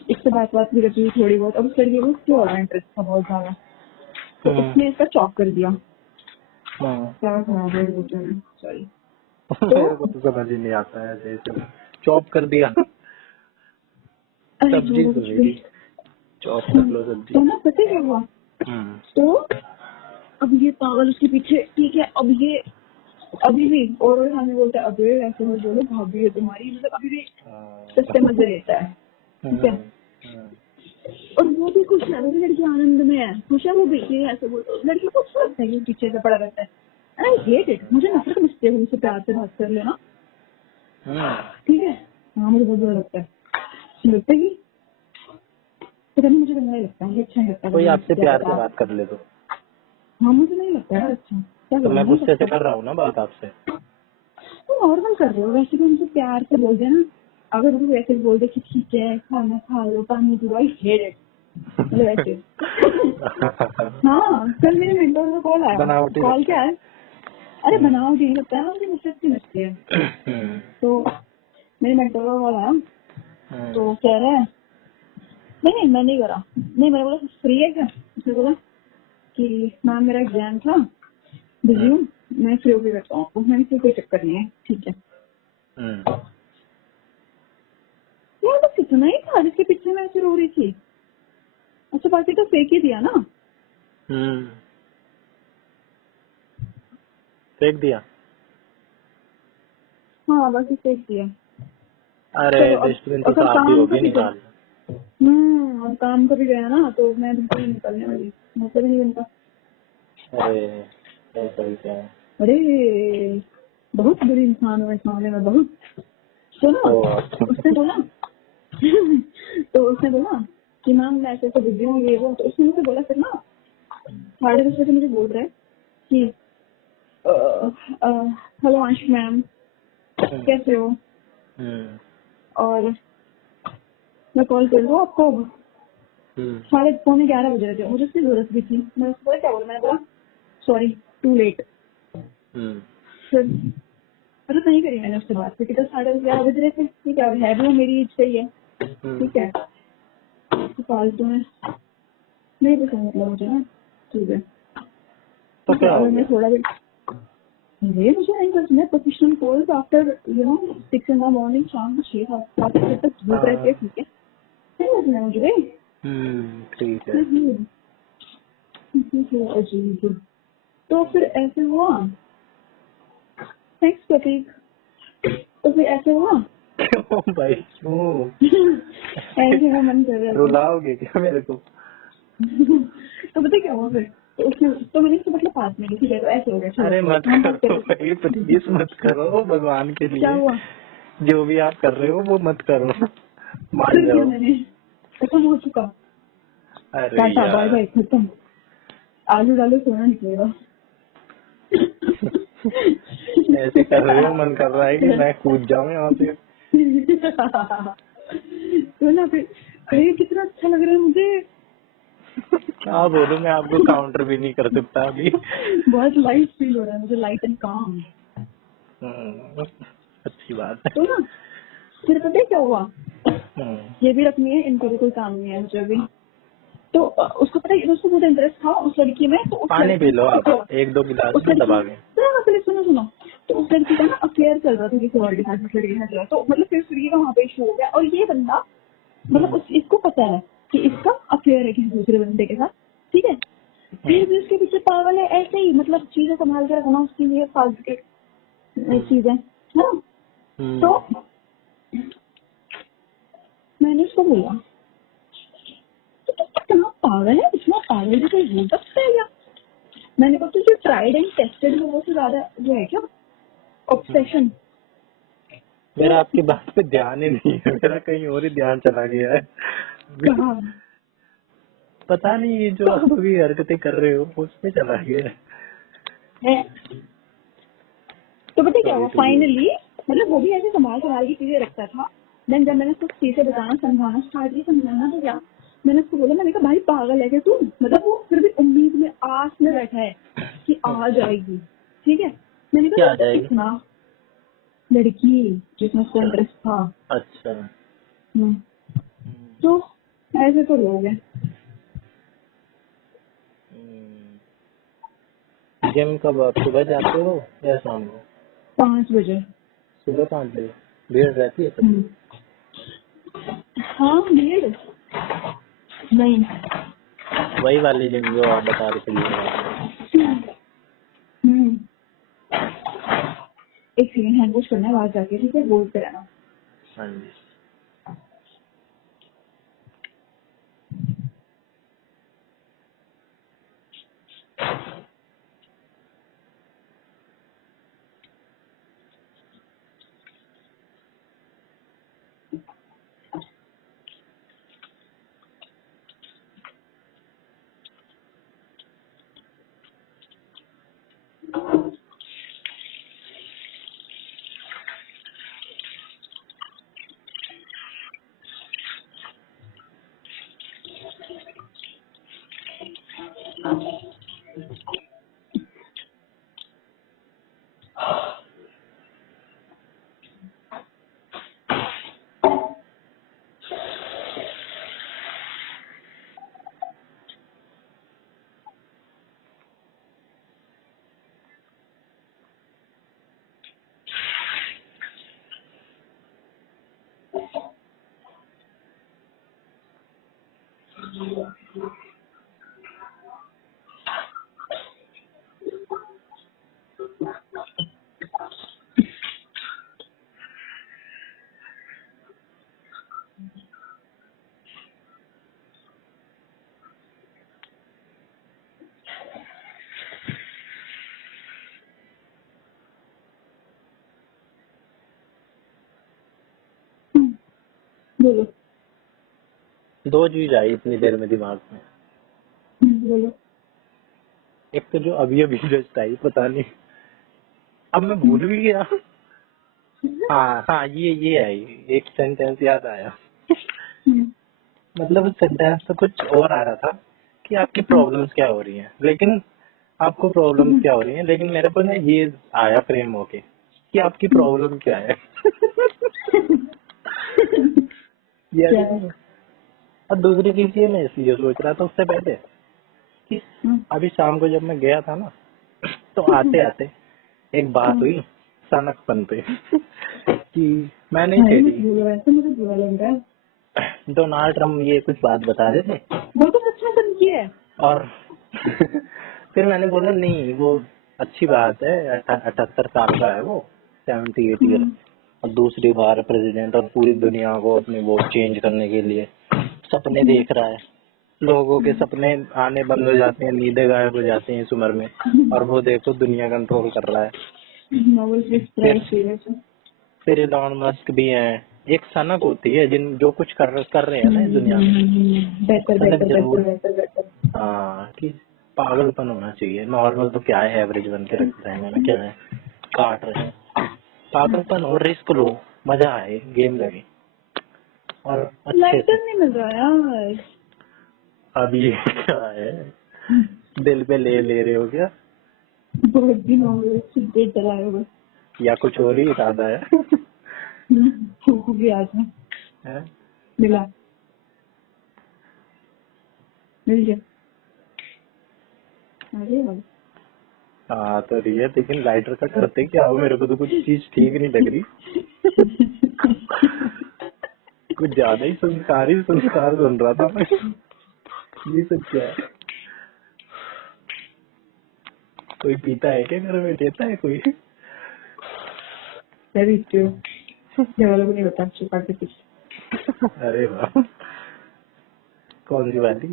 इससे बात भी करती थी थोड़ी बहुत। अब उस लड़की को उसकी और इंटरेस्ट था बहुत ज्यादा, तो उसने इसका चॉक कर दिया। क्या खराब है वो, सॉरी। मेरे को तो तो समझ ही नहीं आता है जैसे चॉप कर दिया। अरे सब्जी जो तो कुछ भी। मेरी चॉप कर लो सब्जी। तो ना पता है क्या हुआ, हम्म तो अब ये पागल उसके पीछे, ठीक है। अब ये अभी भी और हमें बोलता है, अबे ऐसे मत बोलो, भाभी है तुम्हारी, मतलब अभी भी सस्ते मजे लेता है, ठीक है। और वो भी खुश है, वो भी लड़की आनंद में है, खुश है वो भी। ये ऐसे बोलते, लड़की को अच्छा लगता है कि पीछे से पड़ा रहता है। आई हेट इट, मुझे नफरत मचती है उनसे प्यार से बात कर लेना, ठीक है। हाँ मुझे बहुत बुरा लगता है, लगता है कि पता नहीं, मुझे गंदा ही लगता है, मुझे अच्छा नहीं लगता कोई कभी आपसे क्या प्यार पता। से बात कर ले तो हाँ मुझे नहीं लगता है अच्छा, क्या तो करूँ, मैं नहीं गुस्से से लगता। कर रहा हूँ ना बात आपसे। तो नॉर्मल कर रहे हो, वैसे भी उनसे प्यार से बोल देना। अगर तुम वैसे बोल दे कि ठीक है खाना खा लो, पानी P low, I hate it, मतलब ऐसे। हाँ कल मेरे मेंटर का कॉल आया। बनावटी कॉल लगता क्या है, अरे बनाओ नहीं लगता है ना, मुझे नफरत की लगती है। है। तो मेरे मेंटर का कॉल आया, तो कह रहा है, नहीं मैं नहीं करा, नहीं मैंने बोला फ्री है क्या। उसने बोला कि मैम मेरा एग्जाम था, बिजी हूँ, मैं फ्री होकर करता हूँ आपको। मैंने फिर कोई चक्कर नहीं है, ठीक है। यार बस इतना ही था जिसके पीछे मैं ऐसे रो रही थी। अच्छा बाकी तो फेंक ही दिया ना। फेंक दिया। हाँ बाकी फेंक दिया। अरे चलो अब डस्टबिन तो अगर साफ भी काम का होगी भी निकाल। अब काम का भी गया ना, तो मैं बिल्कुल नहीं निकलने वाली, मतलब नहीं बनता। अरे ऐसा ही क्या है। अरे बहुत बुरी इंसान हूँ इस मामले में, बहुत। सुनो, उसने बोला तो उसने बोला कि मैम मैं ऐसे तो बिजी हूँ, ये वो। तो उसने मुझे बोला फिर ना 10:30 बजे मुझे बोल रहा है कि हेलो अंश मैम कैसे हो, और मैं कॉल कर लूँ आपको। 11:30 बजे रहे थे, मुझे उसकी जरूरत भी थी। मैं उसको बोला क्या बोला, मैंने बोला सॉरी टू लेट। फिर मतलब नहीं करी मैंने उससे बात, क्योंकि तो 11:30 बज रहे थे, ठीक है। अब है भी वो मेरी एज सही है, ठीक है। तो फालतू में नहीं पसंद मतलब मुझे ना, ठीक है। तो ठीक है क्या हो अगर मैं गया। थोड़ा भी ये मुझे नहीं करना है professional course after 6 in the morning, शाम को 6-7 बजे तक धूप रहती है, ठीक है, नहीं करना है मुझे। ठीक है। अजीब। तो फिर ऐसे हुआ, थैंक्स प्रतीक। तो फिर ऐसे हुआ क्यों भाई क्यों? ऐसे का मन कर रहा था। रुलाओगे क्या मेरे को? तो पता क्या हुआ फिर, तो उसने, तो मैंने उसको मतलब पास में ठीक है, तो ऐसे हो गया, अरे छोड़ो, मत हम बात करो करते भाई, प्लीज मत करो भगवान के क्या लिए। हुआ, जो भी आप कर रहे हो वो मत करो, मान फिर किया जाओ। मैंने, खत्म हो चुका, अरे टाटा बाय यार बाय, खत्म, आलू डालो सोना निकलेगा। ऐसे कर रहे हो, मन कर रहा है कि मैं कूद जाऊं यहाँ से। तो ना फिर, अरे कितना अच्छा लग रहा है मुझे। क्या बोलूं, मैं आपको काउंटर भी नहीं कर सकता अभी। बहुत लाइट फील हो रहा है मुझे, लाइट एंड काम। अच्छी बात है। तो ना फिर पता है क्या हुआ, हम्म, ये भी रखनी है, इनको भी कोई काम नहीं है मुझे भी। तो उसको पता है, उसको बहुत इंटरेस्ट था उस लड़की में, तो उस पानी लड़की पी लो आप, तो 1-2 गिलास उस ना लड़की, दबा के। पहले सुनो सुनो, तो उस लड़की का ना अफेयर चल रहा था किसी और के साथ, उस लड़की के साथ चल रहा, तो मतलब फिर उस लड़की का वहाँ पे इशू हो गया, और ये बंदा मतलब इसको पता है कि इसका अफेयर है किसी दूसरे बंदे के साथ, ठीक है, फिर भी उसके पीछे पागल है, ऐसे ही मतलब चीजें संभाल के रखना उसकी लिए फालतू के चीजें, हाँ। तो मैंने उसको बोला, तो तू कितना पागल है, इतना पागल भी कोई हो सकता है क्या? मैंने कहा तुझे ट्राइड एंड टेस्टेड लोगों से ज्यादा जो है क्या ऑब्सेशन? मेरा आपकी बात पे ध्यान ही नहीं है, मेरा कहीं और ही ध्यान चला गया है। कहा पता नहीं, ये जो आप अभी हरकतें कर रहे हो उस पे चला गया है। तो पता है क्या है। हुआ फाइनली, मतलब वो भी ऐसे संभाल संभाल की चीजें रखता था। देन जब मैंने उसको चीजें बताना समझाना स्टार्ट किया, समझाना तो क्या, मैंने उसको बोला, मैंने कहा भाई पागल है क्या तू, मतलब वो फिर भी उम्मीद में आस में बैठा है कि आ जाएगी, ठीक है। मैंने क्या कहा आ तो जाएगी? कितना लड़की जिसमें उसको अच्छा इंटरेस्ट था। अच्छा। हम्म, तो ऐसे तो लोग हैं। जिम कब आप सुबह जाते हो या शाम को? 5 बजे। सुबह 5 बजे भीड़ रहती है तब? हम्म, हाँ भीड़ नहीं। वही वाली जिम जो आप बता रहे थे भीड़ रहती है। हम्म, एक सेकंड हैंड वॉश करना है बाहर जाके, ठीक है, बोलते रहना। हाँ जी। बोलो। 2 चीज आई इतनी देर में दिमाग में। बोलो। एक तो जो अभी अभी जस्ट आई, पता नहीं अब मैं भूल भी गया। हाँ हाँ, ये आई, एक सेंटेंस याद आया। मतलब उस सेंटेंस में कुछ और आ रहा था कि आपकी प्रॉब्लम्स क्या हो रही हैं, लेकिन आपको प्रॉब्लम्स क्या हो रही हैं, लेकिन मेरे को ना ये आया फ्रेम होके कि आपकी प्रॉब्लम क्या है। ये क्या आया है? नहीं। और दूसरी चीज ये मैं इसलिए सोच रहा था उससे पहले कि अभी शाम को जब मैं गया था ना, तो आते आते एक बात हुई सनकपन पे कि मैं नहीं अरे मत छेड़ी। बोलो ऐसे, मुझे बुरा लग रहा है। डोनाल्ड ट्रम्प ये कुछ बात बता रहे थे वो तो सच में बन किया है। और फिर मैंने बोला नहीं वो अच्छी बात है, 78 साल का है वो, 78 ईयर, हम्म, और दूसरी बार प्रेसिडेंट, और पूरी दुनिया को अपनी वोट चेंज करने के लिए सपने देख रहा है। लोगों के सपने आने बंद हो जाते हैं, नींदें गायब हो जाती हैं इस उम्र में, और वो देखो दुनिया कंट्रोल कर रहा है। नोबेल पीस प्राइज सीरियस है। फिर इलॉन मस्क भी है। एक सनक होती है जिन जो कुछ कर रहे हैं ना इस दुनिया में, बेहतर सनक बेहतर जरूर। बेहतर बेहतर बेहतर। हाँ कि पागलपन होना चाहिए, नॉर्मल तो क्या है, एवरेज बन के रख रहे हैं, क्या है काट रहे हैं। पागलपन हो, रिस्क लो, मजा आए, गेम लगे और अच्छे से। लाइटर नहीं मिल रहा यार। अब ये क्या है, दिल पे ले रहे हो क्या, बहुत दिन हो गए सिगरेट जलाए हुए। या कुछ और ही इरादा है? फूकू भी आज में हैं? मिला, मिल गया। अरे वाह। हाँ तो रही है, लेकिन लाइटर का करते क्या हो, मेरे को तो कुछ चीज ठीक नहीं लग रही। कुछ ज्यादा ही संस्कार सुन रहा था मैं। ये सब क्या है, कोई पीता है क्या घर में, देता है कोई? मैं भी इसके घर वालों को नहीं बता, छुपा के पीछे। अरे वाह, कौन सी वाली?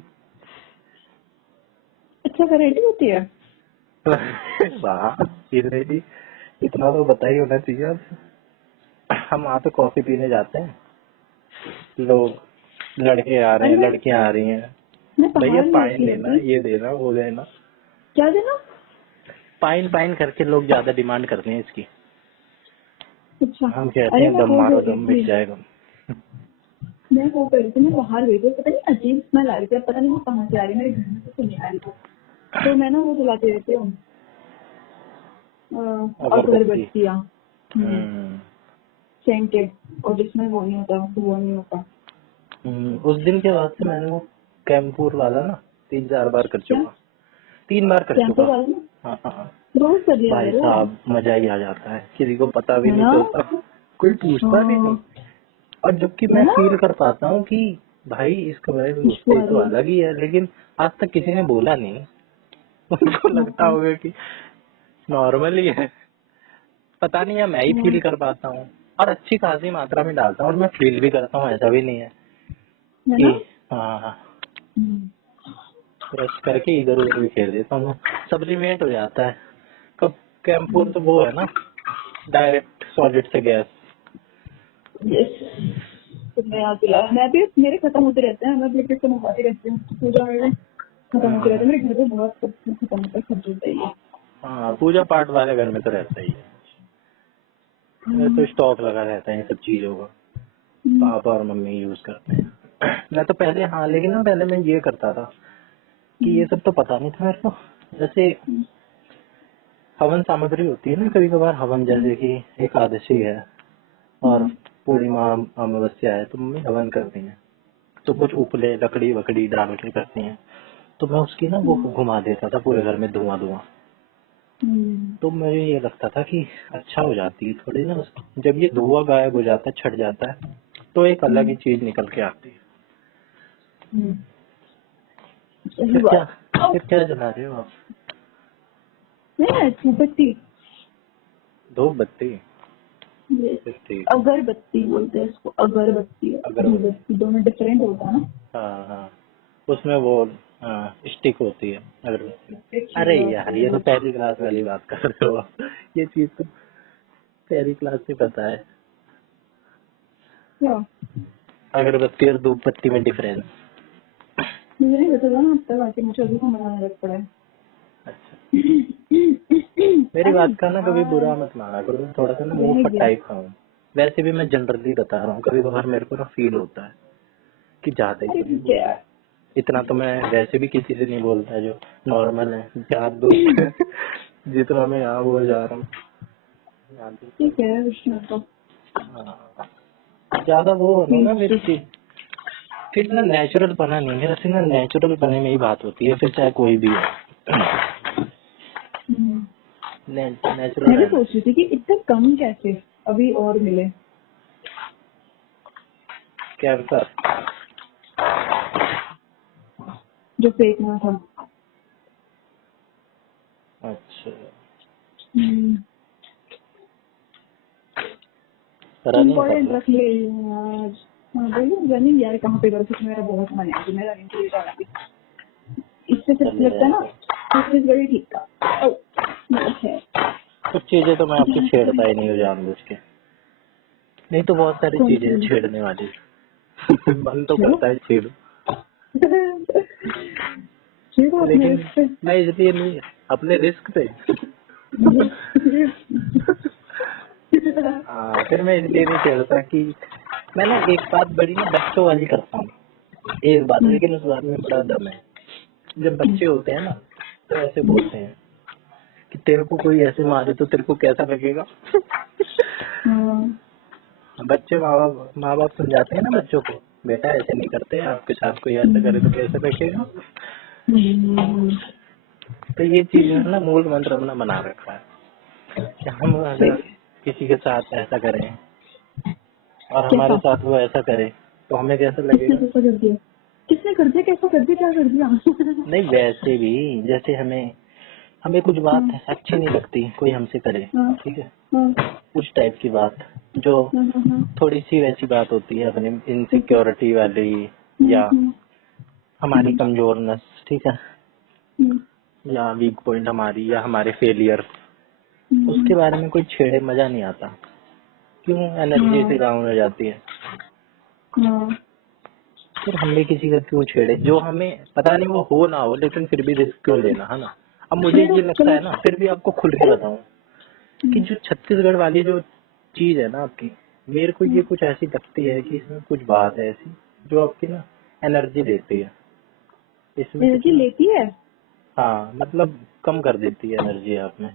अच्छा वैरायटी होती है। वाह जी, इतना तो बता ही होना चाहिए। अब हम वहाँ पे कॉफी पीने जाते हैं, लोग लड़के आ रहे अरे हैं, मैं लड़कियां आ रही हैं, भैया बाहर नहीं पाइन अच्छी लेना, लगती। ये देना, वो देना। क्या देना? पाइन पाइन करके लोग ज्यादा डिमांड करते हैं इसकी। अच्छा। हम कहते अरे हैं मैं दम वो मारो, बोल रही दम मिट थी, जाएगा। मैं वो कर रही थी, मैं बाहर गई थी, पता नहीं अजीब स्मेल आ रही थी, अब पता नहीं वो कहाँ से आ रही है, मेरे घर में से नहीं आ रही थी। तो मैं ना वो जलाती रहती हूँ अगरबत्ती। अगरबत्तियाँ, हम्म सेंटेड, और जिसमें वो नहीं होता, धुआं नहीं होता। उस दिन के बाद से मैंने वो कैंपुर वाला ना 3-4 बार कर क्या? चुका, 3 बार कर कैंपर चुका। वाला ना हाँ हाँ रोज कर लिया भाई करो, साहब, मजा ही आ जाता है, किसी को पता भी है नहीं ना? चलता, कोई पूछता भी नहीं। हाँ, और जबकि है मैं ना, फील कर पाता हूँ कि भाई इस कमरे में खुशबू घुसते आ तो रही है। अलग ही है, लेकिन आज तक किसी ने बोला नहीं। उनको लगता हाँ, होगा कि नॉर्मल ही है, पता नहीं है, मैं ही हाँ, फील कर पाता हूँ। और अच्छी खासी मात्रा में डालता हूँ, और मैं फील भी करता हूँ, ऐसा भी नहीं है है कि ना। हाँ ब्रश करके इधर उधर भी फेर देता हूँ, सप्लीमेंट हो जाता है। कब कैंपुर तो वो है ना, डायरेक्ट सॉलिड से गैस। यस, तुमने याद दिलाया। मैं भी, मेरे खत्म होते रहते हैं, मैं ब्लिकेट से मंगवाती रहती हूँ, पूजा में खत्म होते रहते हैं मेरे घर पे, बहुत खत्म होता है, खजूर चाहिए। हाँ पूजा पाठ वाले घर में तो रहता ही है, मेरे तो स्टॉक लगा रहता है इन सब चीजों का, पापा और मम्मी यूज करते हैं। मैं तो पहले, हाँ लेकिन ना पहले मैं ये करता था कि ये सब तो पता नहीं था मेरे को। जैसे हवन सामग्री होती है ना, कभी कभार हवन, जैसे कि एकादशी है और पूर्णिमा अमावस्या है, तो मम्मी हवन करती हैं, तो कुछ उपले लकड़ी वकड़ी डाल के करती हैं, तो मैं उसकी ना वो घुमा देता था पूरे घर में, धुआं धुआं। तो मुझे ये लगता था कि अच्छा हो जाती है थोड़ी ना, जब ये धुआं गायब हो जाता है, छट जाता है, तो एक अलग ही चीज निकल के आती है। सही बात। फिर क्या जला रहे हो आप? नहीं, धूपबत्ती। धूप बत्ती? ये फिर ठीक है। अगरबत्ती बोलते हैं इसको, अगरबत्ती और अगरबत्ती, धूपबत्ती दोनों डिफरेंट होता है ना। हाँ हाँ, उसमें वो स्टिक होती है अगरबत्ती। अरे यार ये तो क्या? पहली क्लास वाली बात कर रहे हो आप। ये चीज तो पहली क्लास से पता है, अगरबत्ती और धूप बत्ती में डिफरेंस। मुझे नहीं पता था ना, अब तक आके मुझे अभी समझ लग पड़ा है। अच्छा, मेरी अरे बात का ना कभी बुरा यार, मत माना करो, थोड़ा सा ना मुंह रह गया। फटाई खाऊं। वैसे भी मैं जनरली बता रहा हूँ, कभी कभार मेरे को ना फील होता है कि ज्यादा ही अरे तो नहीं ठीक है बोल रहा। यार, इतना तो मैं वैसे भी किसी से नहीं बोलता जो नॉर्मल है, यार दोस्त है। जितना मैं यहाँ बोल जा रहा हूँ, यहाँ ठीक है विष्णु तो। हाँ, ज्यादा वो हो ना फिर ना नेचुरल बना नहीं, मेरा सिर्फ ना नेचुरल बने में ही बात होती है, फिर चाहे कोई भी हो। मैं नेचुरल भी रहना। सोच रही थी कि इतना कम कैसे अभी और मिले। कैंसर। जो फेंकना था। अच्छा, हम्म, रनिंग कर इम्पोर्टेंट लो। रख ले यार। हाँ बोलो रनिंग यार कहाँ पे करो, क्योंकि मेरा बहुत मन है कि मैं रनिंग के लिए जाना भी। इससे सिर्फ चले लगता है ना जाएगा। छत्तीसगढ़ ही ठीक था। मतलब है कुछ चीजें तो मैं आपकी यहाँ पे छेड़ता ही नहीं हूँ जानबूझ के, नहीं तो बहुत सारी कौन चीजें हैं सी छेड़ने वाली। मन तो छेड़ो करता है छेड़ू, छेड़ो अपने लेकिन रिस्क पे। मैं इसलिए नहीं, अपने रिस्क पे। हाँ, फिर मैं इसलिए नहीं छेड़ता कि मैं ना एक बात बड़ी ना बच्चों वाली करता हूँ, एक बात, लेकिन उस बात में बड़ा दम है। जब बच्चे होते हैं ना तो ऐसे बोलते हैं कि तेरे को कोई ऐसे मारे तो तेरे को कैसा लगेगा। हाँ, बच्चे माँ बाप समझाते हैं ना बच्चों को, बेटा ऐसे नहीं करते हैं, आपके साथ कोई ऐसा करे तो कैसे लगेगा। तो ये चीज में ना मूल मंत्र अपना बना रखा है कि हम सही अगर है। किसी के साथ ऐसा करें और हमारे कैसा साथ वो ऐसा करे तो हमें कैसा किसने लगेगा। कैसा कर दिया, किसने कर दिया, कैसा कर दिया, क्या कर दिया। नहीं वैसे भी, जैसे हमें हमें कुछ बात हाँ, अच्छी नहीं लगती कोई हमसे करे, हाँ, ठीक है, हाँ, उस टाइप की बात जो हाँ, हाँ, थोड़ी सी वैसी बात होती है अपनी इनसिक्योरिटी वाली, हम्म, या हमारी कमजोरनेस, ठीक है, हम्म, या वीक पॉइंट हमारी, या हमारे फेलियर, हम्म, उसके बारे में कोई छेड़े मजा नहीं आता। क्यों, एनर्जी से हाँ, डाउन हो जाती है। हाँ, फिर हम भी किसी का क्यों छेड़े, जो हमें पता नहीं वो हो ना हो, लेकिन फिर भी रिस्क क्यों लेना, है ना। अब मुझे छेड़ो ये लगता चलो। है ना, फिर भी आपको खुल के बताऊं कि जो छत्तीसगढ़ वाली जो चीज है ना आपकी, मेरे को ये कुछ ऐसी लगती है कि इसमें कुछ बात है ऐसी जो आपकी ना एनर्जी देती है इसमें कुछ एनर्जी ना। लेती है हाँ, मतलब कम कर देती है एनर्जी आप में,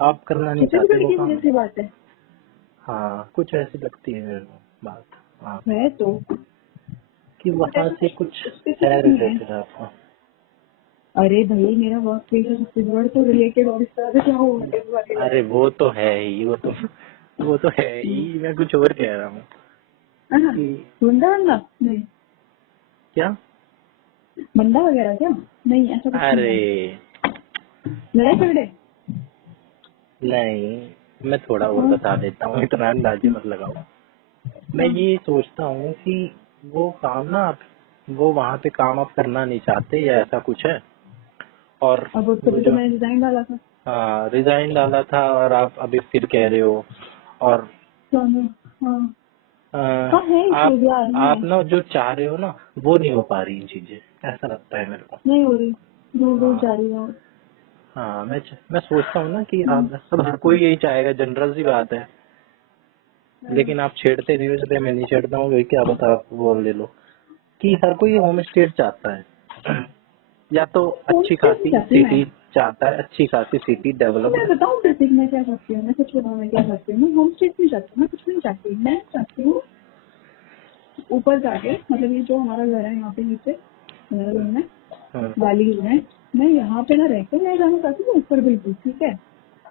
आप करना नहीं चाहते छत्तीसगढ़ वो की काम। जैसी बात है। हाँ, कुछ ऐसी लगती है मेरे को बात, हाँ, है तो कि बट वहाँ ऐसा से कुछ कुछ है स्पेसिफिक नहीं है। रिलेटेड आपका। अरे भाई मेरा वर्क प्लेस है छत्तीसगढ़ से रिलेटेड, और इस तरह से क्या हो इस बात अरे की। वो तो है ही, वो तो है ही, मैं कुछ और कह रहा हूँ है ना, कि बंदा बंदा नहीं, क्या। बंदा वगैरह क्या नहीं, ऐसा कुछ नहीं अरे है। लड़ाई झगड़े। नहीं, मैं थोड़ा और हाँ, बता देता हूँ, इतना अंदाजे मत लगाओ। मैं हाँ, ये सोचता हूँ कि वो काम ना आप, वो वहाँ पे काम आप करना नहीं चाहते या ऐसा कुछ है, और अब उस वो तभी तो जो मैंने डिजाइन डाला था। रिजाइन डाला था और आप अभी फिर कह रहे हो, और तो हाँ, अ, हाँ है इश्यूज यार, है आप ना जो चाह रहे हो ना वो नहीं हो पा रही इन चीजें, ऐसा लगता है मेरे को। नहीं हो रही, दूर दूर हाँ, जा रही है। हाँ, मैं सोचता हूँ ना कि हम्म, आप सब, हर कोई यही चाहेगा, जनरल सी बात है, लेकिन आप छेड़ते नहीं हो, इसलिए मैं नहीं छेड़ता हूँ, क्या बता आप वो ले लो कि हर कोई होम स्टे चाहता है, या तो होम अच्छी स्टे नहीं खासी चाहती मैं। सिटी चाहता है, अच्छी खासी सिटी मैं डेवलप्ड। बताऊँ बेसिक मैं क्या करती हूँ, मैं सच बताऊँ मैं क्या करती हूँ, मैं होम स्टे नहीं चाहती, मैं कुछ नहीं चाहती, मैं चाहती हूँ ऊपर जाके, मतलब ये जो हमारा घर है यहाँ पे नीचे हमारा रूम है, वाली रूम है, मैं यहाँ पे ना रहकर मैं जाना चाहती हूँ ऊपर बिल्कुल, ठीक है।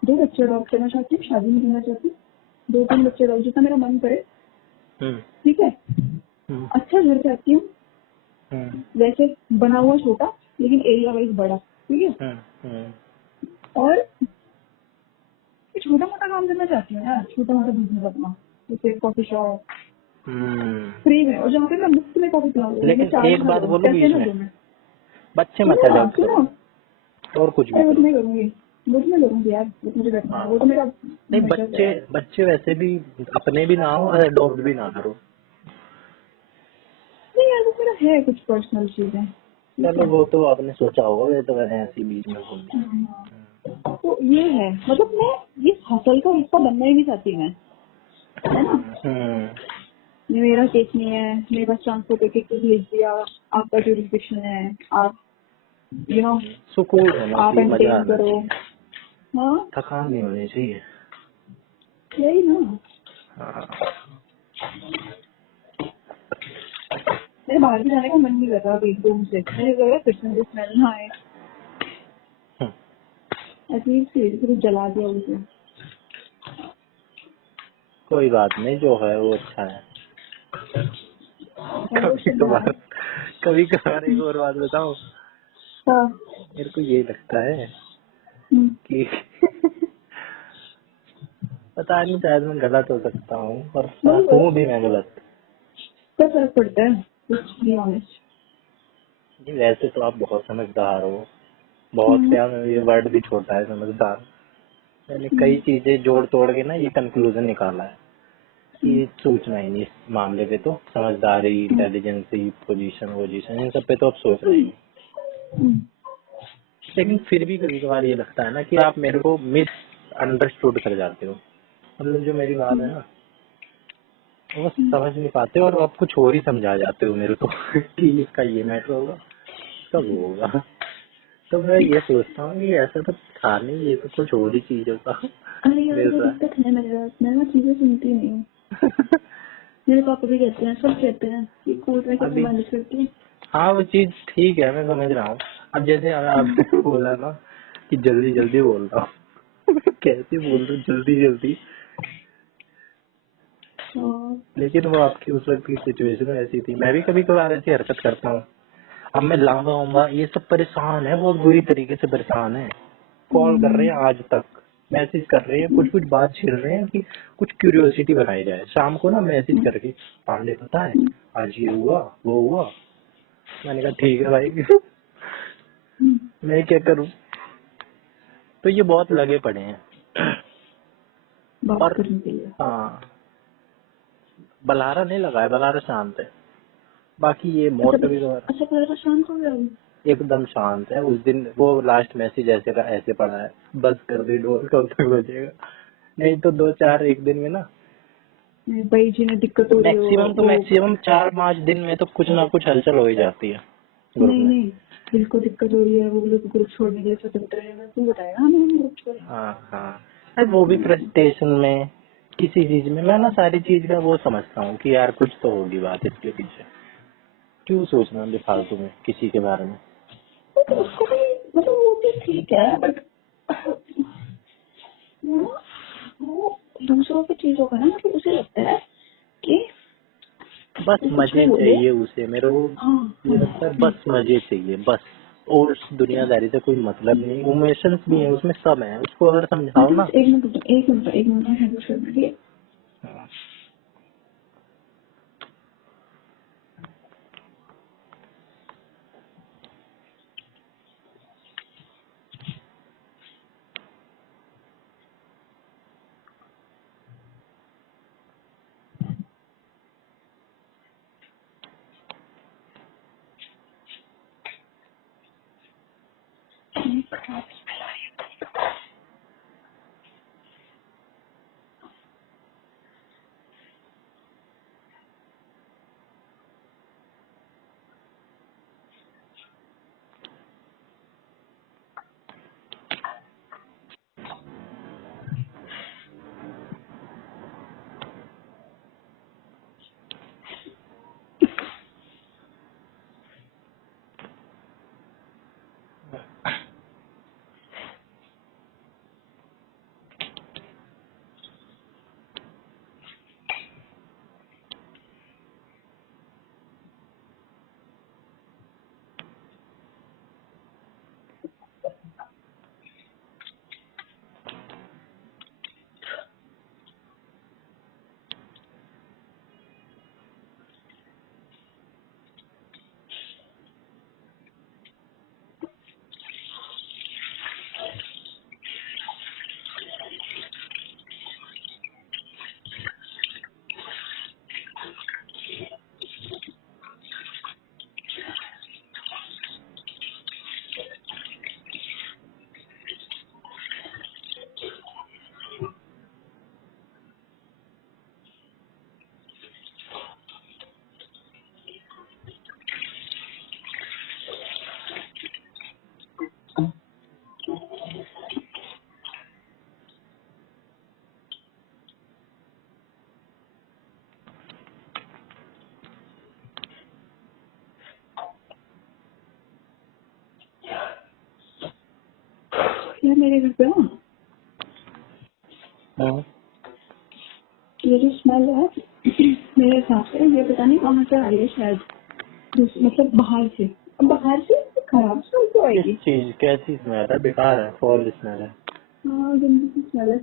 2 बच्चे अडॉप्ट करना चाहती हूँ, शादी नहीं करना चाहती, 2-3 बच्चे अडॉप्ट जितना मेरा मन करे, ठीक है। अच्छा घर चाहती हूँ, वैसे बना हुआ छोटा लेकिन एरिया वाइज बड़ा, ठीक है। और छोटा मोटा काम करना चाहती हूँ यार, छोटा मोटा बिजनेस अपना, जैसे कॉफी शॉप फ्री में, और जहाँ पे मैं मुफ्त में कॉफी पिलाऊंगी, मैं लेकिन चार्ज एक ना बात करूँ, बोलूं पैसे बीच ना में, दूँ मैं। बच्चे मत सुनो अडॉप्ट सुनो, करो और कुछ भी अरे वो तो करो। मैं करूंगी, वो तो मैं करूंगी यार, वो तो मुझे करना है, हाँ, वो तो मेरा नहीं मतलब है बच्चे, यार। बच्चे वैसे भी अपने भी ना हो और अडॉप्ट भी ना करो। नहीं यार वो मेरा है कुछ पर्सनल चीजें, ठीक चलो है। वो तो आपने सोचा होगा, ये तो मैंने ऐसी बीच में बोल हाँ, दिया। तो ये है, मतलब मैं ये हसल का हिस्सा बनना ही नहीं चाहती मैं, है ना। ये मेरा केस नहीं है, मेरे पास ट्रांसपोर्ट टिकट भेज दिया, आपका जुरिस्डिक्शन है, आप यू नो सुकून होना आप चाहिए, मजा एंटरटेन आना करो। चाहिए, हाँ थकान नहीं होनी चाहिए। यही ना, हाँ। मेरे बाहर भी जाने का मन नहीं कर रहा अभी एकदम से, मुझे लग रहा है फिर से मुझे स्मेल ना आए, अजीब सी फिर जला दिया उसे। कोई बात नहीं, जो है वो अच्छा है। और वो कभी सब कभार, यार। कभी कभार एक और बात बताओ, हाँ। मेरे को ये लगता है हम्म। कि पता नहीं, शायद मैं गलत हो सकता हूँ, पर बोलो बोलो। हूँ भी मैं गलत। क्या फर्क पड़ता है, कुछ भी ऑनेस्ट। जी वैसे तो आप बहुत समझदार हो, बहुत क्या, ये वर्ड भी छोटा है समझदार। मैंने कई चीजें जोड़ तोड़ के ना ये कंक्लूजन निकाला है कि सोचना ही नहीं इस मामले पे, तो समझदारी, इंटेलिजेंसी, पोजीशन वोजीशन, इन सब पे तो अब सोचना ही नहीं। लेकिन फिर भी कभी कभार ये लगता है ना कि आप मेरे को मिस अंडरस्टूड कर जाते हो। मतलब जो मेरी बात है ना, वो समझ नहीं पाते और आप कुछ और ही समझा जाते हो मेरे को कि इसका ये मैटर होगा, कब होगा। तो मैं ये सोचता हूँ कि ऐसा तो था नहीं, ये तो कुछ और ही चीज होता अरे यार मिल वो रहा है। दिक्कत है मेरे साथ, मैं ना चीजें सुनती नहीं हूँ। मेरे पापा भी कहते हैं, सब कहते हैं कि कोर्ट में कैसे अभी मैनेज करती है। हाँ वो चीज ठीक है, मैं समझ रहा हूँ। अब जैसे आपने बोला ना कि जल्दी जल्दी बोल रहा हूँ कैसे बोल रहा हूँ जल्दी जल्दी, और लेकिन वो आपकी उस वक्त की सिचुएशन ऐसी थी। मैं भी कभी कभार ऐसी हरकत करता हूँ। अब मैं लाऊंगा आऊंगा, ये सब परेशान है, बहुत बुरी तरीके से परेशान है। कॉल कर रहे हैं आज तक, मैसेज कर रहे हैं, कुछ कुछ बात छेड़ रहे हैं कि कुछ क्यूरियोसिटी बनाई जाए। शाम को ना मैसेज करके, पांडे पता है आज ये हुआ वो हुआ। मैंने कहा ठीक है भाई मैं क्या करूं। तो ये बहुत लगे पड़े हैं बात और करने के लिए। हाँ, बलारा नहीं लगा है, बलारा शांत है। बाकी ये अच्छा मोर कभी कभार अच्छा, पहले शांत हो गया वो। एकदम शांत है। उस दिन वो लास्ट मैसेज ऐसे का ऐसे पड़ा है, बस कर दे ढोल कब तक बजेगा। नहीं तो 2-4 एक दिन में ना, भाई जी ने दिक्कत हो रही हो मैक्सिमम तो वो। मैक्सिमम 4-5 दिन में तो कुछ ना कुछ हलचल हो ही जाती है ग्रुप नहीं में। नहीं, दिल को दिक्कत हो रही है, वो लोग ग्रुप छोड़ने के लिए स्वतंत्र है, तू बताएगा हमें ग्रुप छोड़। हाँ हाँ, अरे वो भी फ्रस्ट्रेशन में, किसी चीज में। मैं ना सारी चीज का वो समझता हूँ कि यार कुछ तो होगी बात इसके पीछे, क्यों सोचना बेफालतू में किसी के बारे में। तो उसको भी मतलब वो भी ठीक है, बट वो दूसरों की चीजों का ना, मतलब उसे लगता है कि बस वो कुछ भी मजे बोले। चाहिए उसे, मेरे को हाँ ये लगता है बस मजे चाहिए बस। और उस दुनियादारी से कोई मतलब नहीं। इमोशंस भी है उसमें, सब है, उसको अगर समझाओ आंटी ना। बस एक मिनट, एक मिनट, एक मिनट, हैंडल करना ठीक है। यार मेरे घर पे ना हाँ, ये जो स्मेल है मेरे हिसाब से ये पता नहीं कहाँ से आ रही है शायद, मतलब बाहर से खराब स्मेल तो किस आएगी। चीज कैसी स्मेल है? बेकार है, फॉल स्मेल है। हाँ गंदी सी स्मेल है।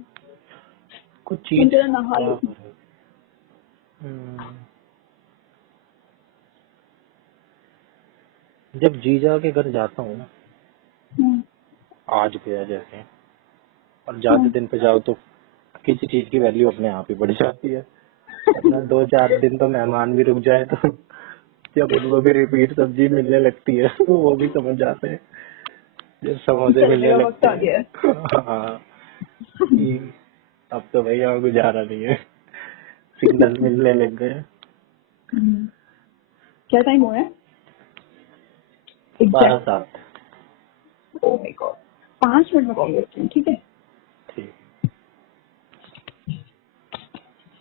कुछ तुम चीज जरा नहा लो। खराब है। हम्म, जब जीजा के घर जाता हूँ, हम्म, आज गया जैसे, और ज्यादा हम्म। दिन पे जाओ तो किसी चीज की वैल्यू अपने आप ही बढ़ जाती है। अपना 2-4 दिन तो मेहमान भी रुक जाए तो जब उनको भी रिपीट सब्जी मिलने लगती है तो वो भी समझ जाते हैं, जब समोसे चलने मिलने का वक्त लगते आ गया है। हैं। हाँ, कि अब तो भाई यहाँ गुजारा नहीं है, सिग्नल मिलने लग गए। क्या टाइम हुआ है 12 एग्जैक्ट? सात ओ माय गॉड, 5 मिनट में कॉल करती हूँ, ठीक है?